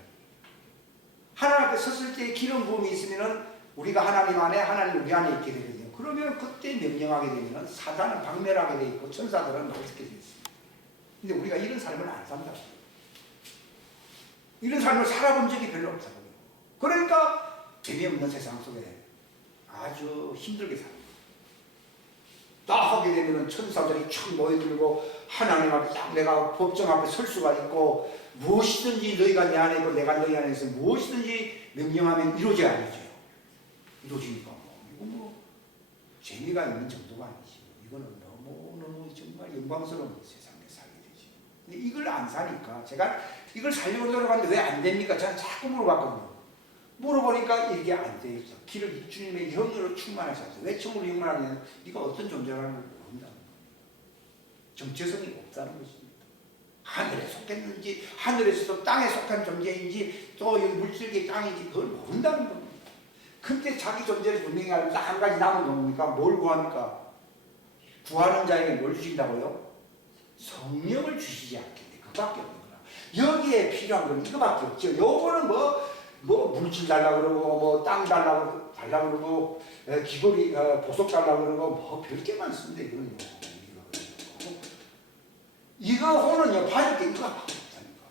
하나님 앞에 섰을 때 기름 부음이 있으면 우리가 하나님 안에 하나님 우리 안에 있게 되거든요. 그러면 그때 명령하게 되면 사단은 박멸하게 돼 있고 천사들은 어떻게 되어 있습니다. 근데 우리가 이런 삶을 안 산다고. 이런 삶을 살아본 적이 별로 없다고요. 그러니까 재미없는 세상 속에 아주 힘들게 삽니다. 딱 하게 되면 천사들이 촥 모여들고 하나님 앞에 딱 내가 법정 앞에 설 수가 있고 무엇이든지 너희가 내 안에 있고 내가 너희 안에 있어 무엇이든지 명령하면 이루어져야 되죠. 이루어지니까 이거 재미가 있는 정도가 아니지. 이거는 너무 정말 영광스러운 세상에 살게 되죠. 근데 이걸 안 사니까 제가 이걸 살려고 노력하는데 왜 안 됩니까? 제가 자꾸 물어봤거든요. 물어보니까 이게 안 돼 있어. 길을 주님의 영으로 충만하셔서 왜 청으로 충만하냐면 네가 어떤 존재라는 걸 모른다는 거예요. 정체성이 없다는 것입니다. 하늘에 속했는지 하늘에서도 땅에 속한 존재인지 또 여기 물질계 땅인지 그걸 모른다는 겁니다. 근데 자기 존재를 분명히 알고 딱 한 가지 남은 건 뭡니까? 뭘 구합니까? 구하는 자에게 뭘 주신다고요? 성령을 주시지 않겠네. 그밖에 없는 거라. 여기에 필요한 건 이거밖에 없죠. 요거는 뭐 물질 달라 그러고 뭐 땅 달라 그러고 귀걸이 보석 달라 그러고 뭐 별게 많습니다. 이거는요. 이거는 받을 게 이거밖에 없다니까.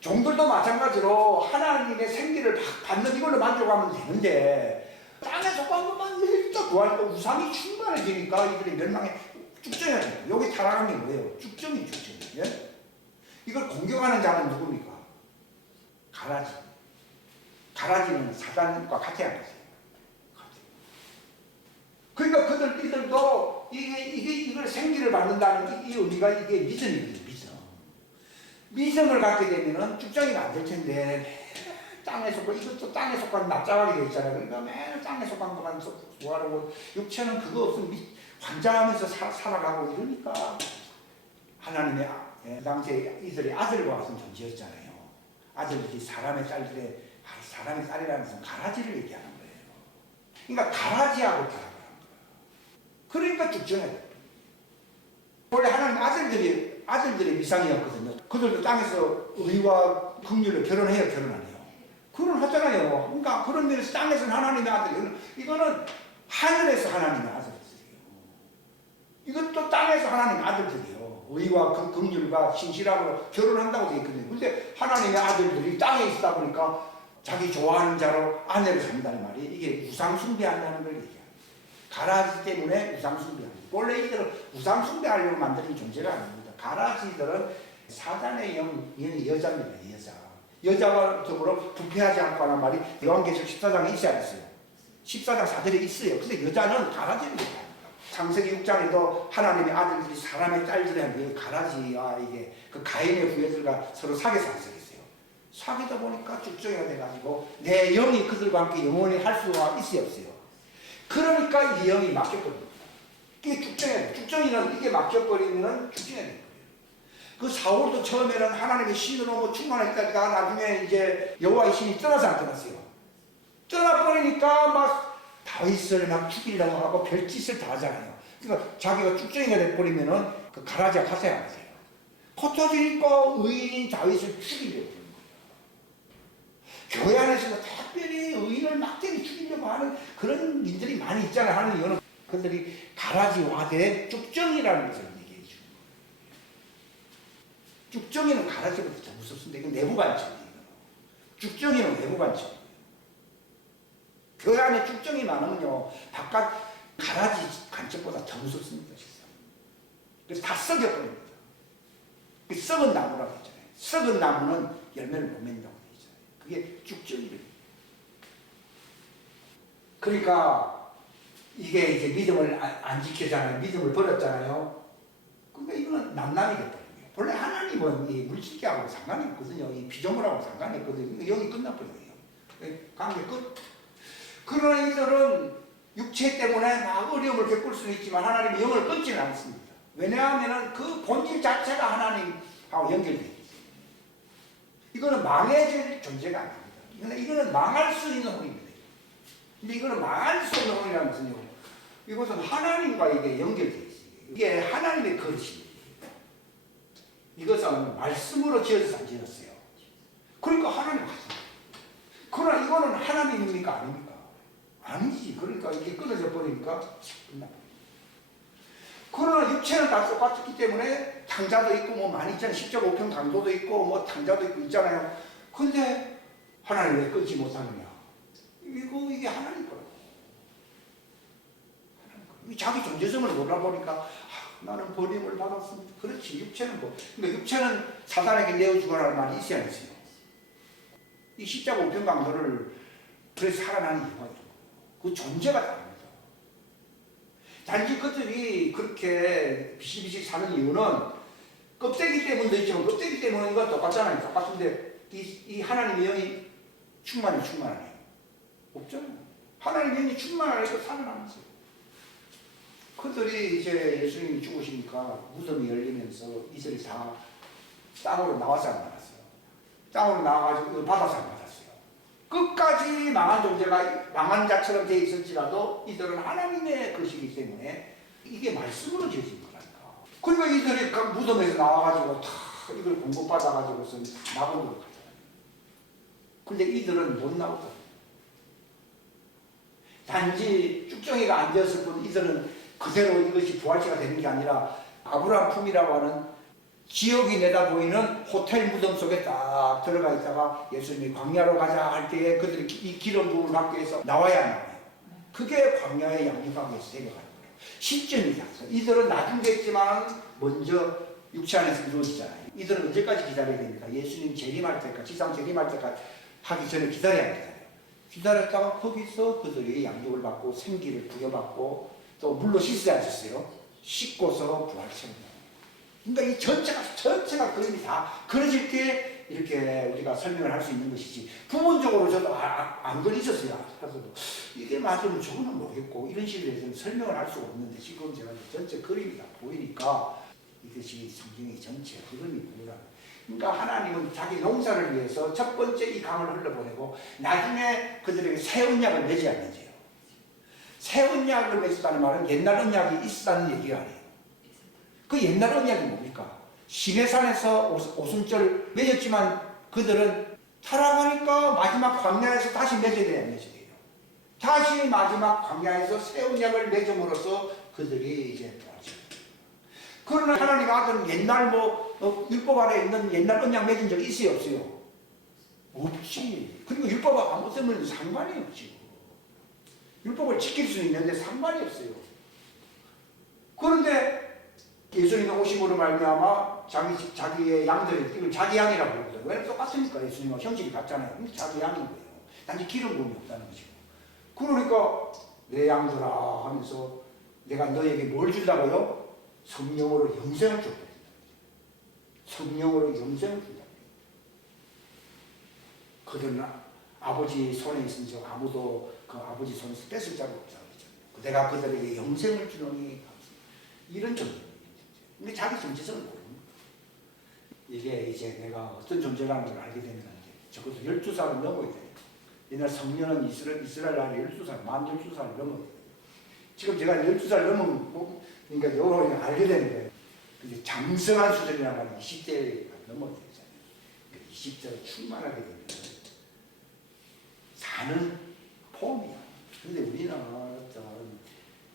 종들도 마찬가지로 하나님의 생기를 받는 이걸로 만족하면 되는데 땅에 속한 것만 일단 구하니까 우상이 충만해지니까 이들이 멸망에 쭉정해야 돼요. 여기 타락한 게 뭐예요? 쭉정이. 예? 이걸 공격하는 자는 누굽니까? 가라지는 사단과 같아야 하세요. 그러니까 이들도 이걸 생기를 받는다는 이 의미가 이게 믿음이거든요. 믿음을 갖게 되면은 쭉정이가 안 될 텐데 땅에 속한 이것도 땅에 속한 납작하게 돼 있잖아요. 그러니까 매일 땅에 속한 것만 구하려고 육체는 그거 없으면 환장하면서 살아가고 이러니까 하나님의 당시에 이들이 아들과 같은 존재였잖아요. 아들들이 사람의 딸이라는 것은 가라지를 얘기하는 거예요. 그러니까 가라지하고 타락을 한 거예요. 그러니까 쭉정해야 돼요. 원래 하나님 아들들의 위상이었거든요. 그들도 땅에서 의와 긍휼을 결혼해요, 결혼 안 해요? 결혼하잖아요. 그러니까 그런 면에서 땅에서는 하나님의 아들이에요. 이거는 하늘에서 하나님의 아들들이에요. 이것도 땅에서 하나님의 아들들이에요. 의와 긍휼과 신실함으로 결혼한다고 되어 있거든요. 근데 하나님의 아들들이 땅에 있다 보니까 자기 좋아하는 자로 아내를 삼는다는 말이 이게 우상 숭배한다는 걸 얘기해요. 가라지 때문에 우상 숭배합니다. 원래 이들은 우상 숭배하려고 만드는 존재가 아닙니다. 가라지들은 사단의 영이 여자입니다. 여자와 더불어 부패하지 않고 하는 말이 요한계시록 14장에 있지 않았어요. 14장 4절에 있어요. 근데 여자는 가라지입니다. 창세기 6장에도 하나님의 아들들이 사람의 딸들의 가라지와 이게 그 가인의 후예들과 서로 사귀어서 있어요. 사귀다 보니까 쭉정이가 돼가지고 내 영이 그들과 함께 영원히 할 수가 있어요, 없어요? 그러니까 이 영이 막혀버립니다. 이게 쭉정이에요. 쭉정이는 이게 막혀버리면 쭉정이 돼요. 그 사울도 처음에는 하나님의 신으로 뭐 충만했다가 나중에 이제 여호와의 신이 떠나서 안 떠났어요. 떠나버리니까 막 다윗을 막 죽이려고 하고 별짓을 다 하잖아요. 그러니까 자기가 쭉정이가 돼버리면은 그 가라지가 가서야 하세요. 흩어지니까 의인인 다윗을 죽이려고 하는 거예요. 교회 안에서도 특별히 의인을 막대기 죽이려고 하는 그런 일들이 많이 있잖아요. 하는 이유는 그들이 가라지화된 쭉정이라는 것을 얘기해 주는 거예요. 쭉정이는 가라지보다 더 무섭습니다. 이건 내부 관점이에요. 쭉정이는 외부 관점이에요. 교회 안에 쭉정이 많으면요, 바깥 가라지 관점보다 더 무섭습니다. 그래서 다 썩여버립니다. 썩은 나무라고 했잖아요. 썩은 나무는 열매를 못 맺는다고 했잖아요. 그게 쭉정이래요. 그러니까 이게 이제 믿음을 안 지키잖아요. 믿음을 버렸잖아요. 그러니까 이거는 남남이 됐다. 원래 하나님은 이 물질계하고 상관이 없거든요. 이 피조물하고 상관이 없거든요. 여기 끝나버려요. 관계 끝. 그러나 이들은 육체 때문에 막 어려움을 겪을 수는 있지만 하나님의 영을 끊지는 않습니다. 왜냐하면 그 본질 자체가 하나님하고 연결되어 있습니다. 이거는 망해질 존재가 아닙니다. 이거는 망할 수 있는 혼입니다. 근데 이거는 망할 수 있는 혼이라는 것은요, 이것은 하나님과 이게 연결되어 있어요. 이게 하나님의 거짓입니다. 이것은 말씀으로 지어져서 안 지었어요. 그러니까 하나님 같습니다. 그러나 이거는 하나님입니까? 아닙니까? 아니지. 그러니까 이게 끊어져 버리니까 끝나버립니다. 그러나 육체는 다 똑같기 때문에 탕자도 있고 뭐 많이 있잖아요. 10.5평 강도도 있고 뭐 탕자도 있고 있잖아요. 근데 하나님 왜 끊지 못하느냐? 이게 하나님 거라고. 자기 존재성을 몰라보니까 나는 버림을 받았습니다. 그렇지. 육체는 뭐. 그러니까 육체는 사단에게 내어주거라는 말이 있어야 했어요. 이 십자가 우편 강도를 그래서 살아나는 이유가 있죠. 그 존재가 다릅니다. 단지 그들이 그렇게 비실비실 사는 이유는 껍데기 때문도 있지만 껍데기 때문은 이건 똑같잖아요. 똑같은데 이 하나님의 영이 충만하네. 없잖아요. 하나님의 영이 충만하니까 살아나면서요. 그들이 이제 예수님이 죽으시니까 무덤이 열리면서 이들이 다 땅으로 나와서 안 받았어요. 땅으로 나와가지고 받아서 안 받았어요. 끝까지 망한 존재가 망한 자처럼 되어 있을지라도 이들은 하나님의 것이기 때문에 이게 말씀으로 지어진 거라니까. 그러니까 이들이 그 무덤에서 나와가지고 다 이걸 공급받아가지고서 나오는 거 같아요. 근데 이들은 못 나오거든요. 단지 쭉정이가 안 되었을 뿐 이들은 그대로 이것이 부활체가 되는 게 아니라 아브라함 품이라고 하는 지역이 내다 보이는 호텔 무덤 속에 딱 들어가 있다가 예수님이 광야로 가자 할 때에 그들이 이 기름 부음을 받기 위해서 나와야 나와요. 그게 광야의 양육하기에서 데려가는 거예요. 시점이죠. 이들은 나중겠지만 먼저 육체 안에서 이루어지잖아요. 이들은 언제까지 기다려야 됩니까? 예수님 재림할 때까지, 지상 재림할 때까지 하기 전에 기다려야 돼요. 기다렸다가 거기서 그들이 양육을 받고 생기를 부여받고 또 물로 씻지 않았어요. 씻고서 부활체입니다. 그러니까 이 전체가 그림이 다 그려질 때 이렇게 우리가 설명을 할 수 있는 것이지, 부분적으로 저도 안 그리셨어요. 하서도 이게 맞으면 저거는 모르겠고 이런 식으로 해서는 설명을 할 수가 없는데, 지금 제가 전체 그림이 다 보이니까 이것이 성경의 전체 그림이 보이라. 그러니까 하나님은 자기 농사를 위해서 첫 번째 이 강을 흘러보내고 나중에 그들에게 새 언약을 맺지 않는지요. 새 언약을 맺었다는 말은 옛날 언약이 있었다는 얘기가 아니에요. 그 옛날 언약이 뭡니까? 시내산에서 오순절 맺었지만 그들은 타락하니까 마지막 광야에서 다시 맺어야 돼요, 맺어야 돼요. 다시 마지막 광야에서 새 언약을 맺음으로써 그들이 이제 부활하죠. 그러나 하나님 아들은 옛날 율법 아래 있는 옛날 언약 맺은 적 있어요, 없어요? 없지. 그리고 율법 아무 때문에 상관이 없지. 율법을 지킬 수 있는데 상관이 없어요. 그런데 예수님이 오심으로 말미암아 자기의 양들을, 이걸 자기 양이라고 부르거든요. 왜 똑같으니까 예수님과 형질이 같잖아요. 자기 양인 거예요. 단지 기름 부음이 없다는 것이고. 그러니까 내 양들아 하면서 내가 너에게 뭘 준다고요? 성령으로 영생을 줬다. 성령으로 영생을 준다. 그들은 아버지 손에 있은즉 아무도 그 아버지 손에서 뺏을 자가 없다고 했잖아요. 내가 그들에게 영생을 주노니 이런 존재. 근데 자기 정체성을 모릅니다. 이게 이제 내가 어떤 존재라는 걸 알게 되면 적어도 12살을 넘어야 돼요. 옛날 성년은 이스라엘 안에 12살, 만 12살을 넘어야 돼요. 지금 제가 12살 넘으면, 그러니까 요걸 알게 되는 거예요. 이제 장성한 수준이란 말은 20대가 넘어야 되잖아요. 20대로 충만하게 되면 사는 폼이야. 근데 우리는 어떤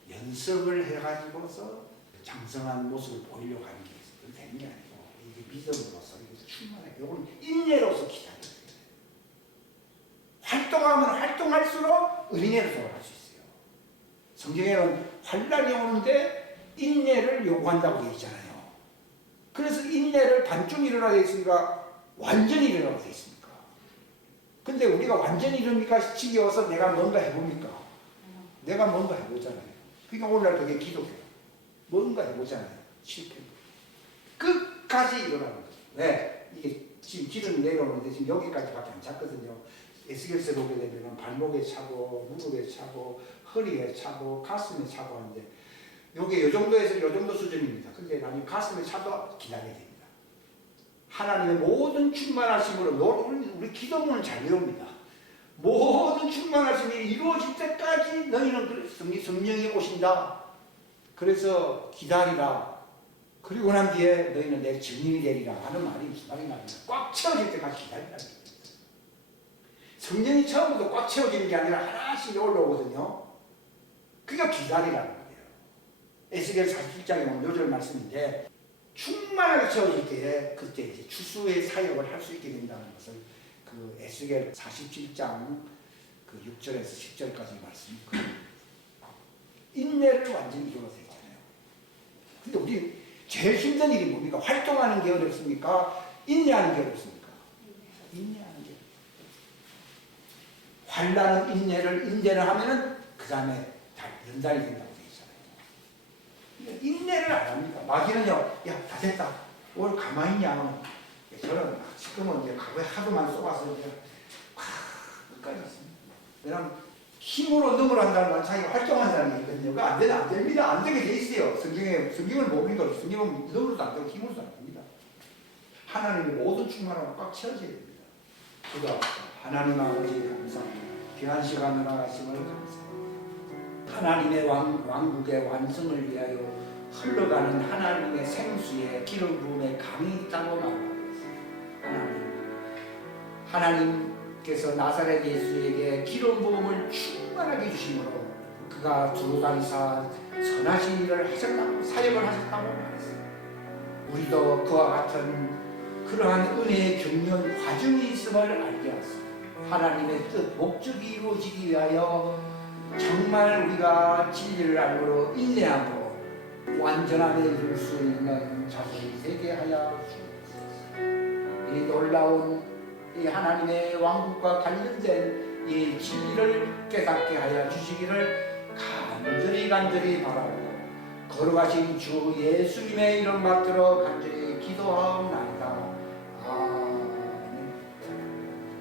연습을 해가지고서 장성한 모습을 보이려고 하는 게 있어요. 되는 게 아니고 이게 믿음으로서 충만해. 이건 인내로서 기다려야 돼요. 활동하면 활동할수록 은혜를 돌아갈 수 있어요. 성경에는 환난이 오는데 인내를 요구한다고 되어 있잖아요. 그래서 인내를 반쯤 일어나게 있으니까 완전히 일어나게 되어 있습니까? 근데 우리가 완전히 이러니까 지겨워서 내가 뭔가 해봅니까? 내가 뭔가 해보잖아요. 그러니까 오늘날 그게 기독교예요. 뭔가 해보잖아요. 실패. 끝까지 일어나는 거죠. 네. 이게 지금 길은 내려오는데 지금 여기까지밖에 안 찼거든요. 에스겔서에 보게 되면 발목에 차고, 무릎에 차고, 허리에 차고, 가슴에 차고 하는데, 요게 요 정도에서 요 정도 수준입니다. 근데 나중에 가슴에 차도 기다려야 됩니다. 하나님의 모든 충만하심으로, 우리 기도문을 잘 외웁니다. 모든 충만하심이 이루어질 때까지 너희는 성령이 오신다. 그래서 기다리라. 그리고 난 뒤에 너희는 내 증인이 되리라 하는 말이 무슨 말인가 하면 꽉 채워질 때까지 기다리라는 거예요. 성령이 처음부터 꽉 채워지는 게 아니라 하나씩 올라오거든요. 그러니까 기다리라는 거예요. 에스겔 47장에 오늘 요절 말씀인데, 충만하게 채워질 때에 그때 이제 추수의 사역을 할 수 있게 된다는 것을 그 에스겔 47장 그 6절에서 10절까지 말씀입니다. 인내를 완전히 이루어서 있잖아요. 근데 우리 제일 힘든 일이 뭡니까? 활동하는 게 어렵습니까? 인내하는 게 어렵습니까? 인내하는 게 어렵습니다. 환난은 인내를 하면은 그 다음에 다 연단이 된다고 되어 있잖아요. 인내를 안 합니까? 마귀는요, 야, 다 됐다. 오늘 가만히 있냐? 저는 지금은 이제 과거에 하도만 쏘아서 이제 끝까지 왔습니다. 왜냐하면 힘으로 능으로 한다는 건 자기가 활동한다는 얘기거든요. 그거 안 됩니다. 안 되게 돼 있어요. 성경을 모르니까 성경은 능으로도 안 되고 힘으로도 안 됩니다. 하나님의 모든 충만함을 꽉 채워져야 됩니다. 기도합시다. 하나님 아버지 감사합니다. 귀한 시간을 나가심을 감사합니다. 하나님의 왕국의 완성을 위하여 흘러가는 하나님의 생수의 기름 부음의 강이 있다고 말하겠습니다. 하나님께서 나사렛 예수에게 기름 부음을 충만하게 주심으로 그가 두루 다니사 선하신 일을 하셨다고, 사역을 하셨다고 말했습니다. 우리도 그와 같은 그러한 은혜의 경륜 과정이 있음을 알게 하였습니다. 하나님의 뜻, 목적이 이루어지기 위하여 정말 우리가 진리를 알므로 인내함으로 완전함에 이룰 수 있는 자세히 되게 하여 주옵소서. 이 놀라운 이 하나님의 왕국과 관련된 이 진리를 깨닫게 하여 주시기를 간절히 바랍니다. 걸어가신 주 예수님의 이름 받들어 간절히 기도하옵나이다.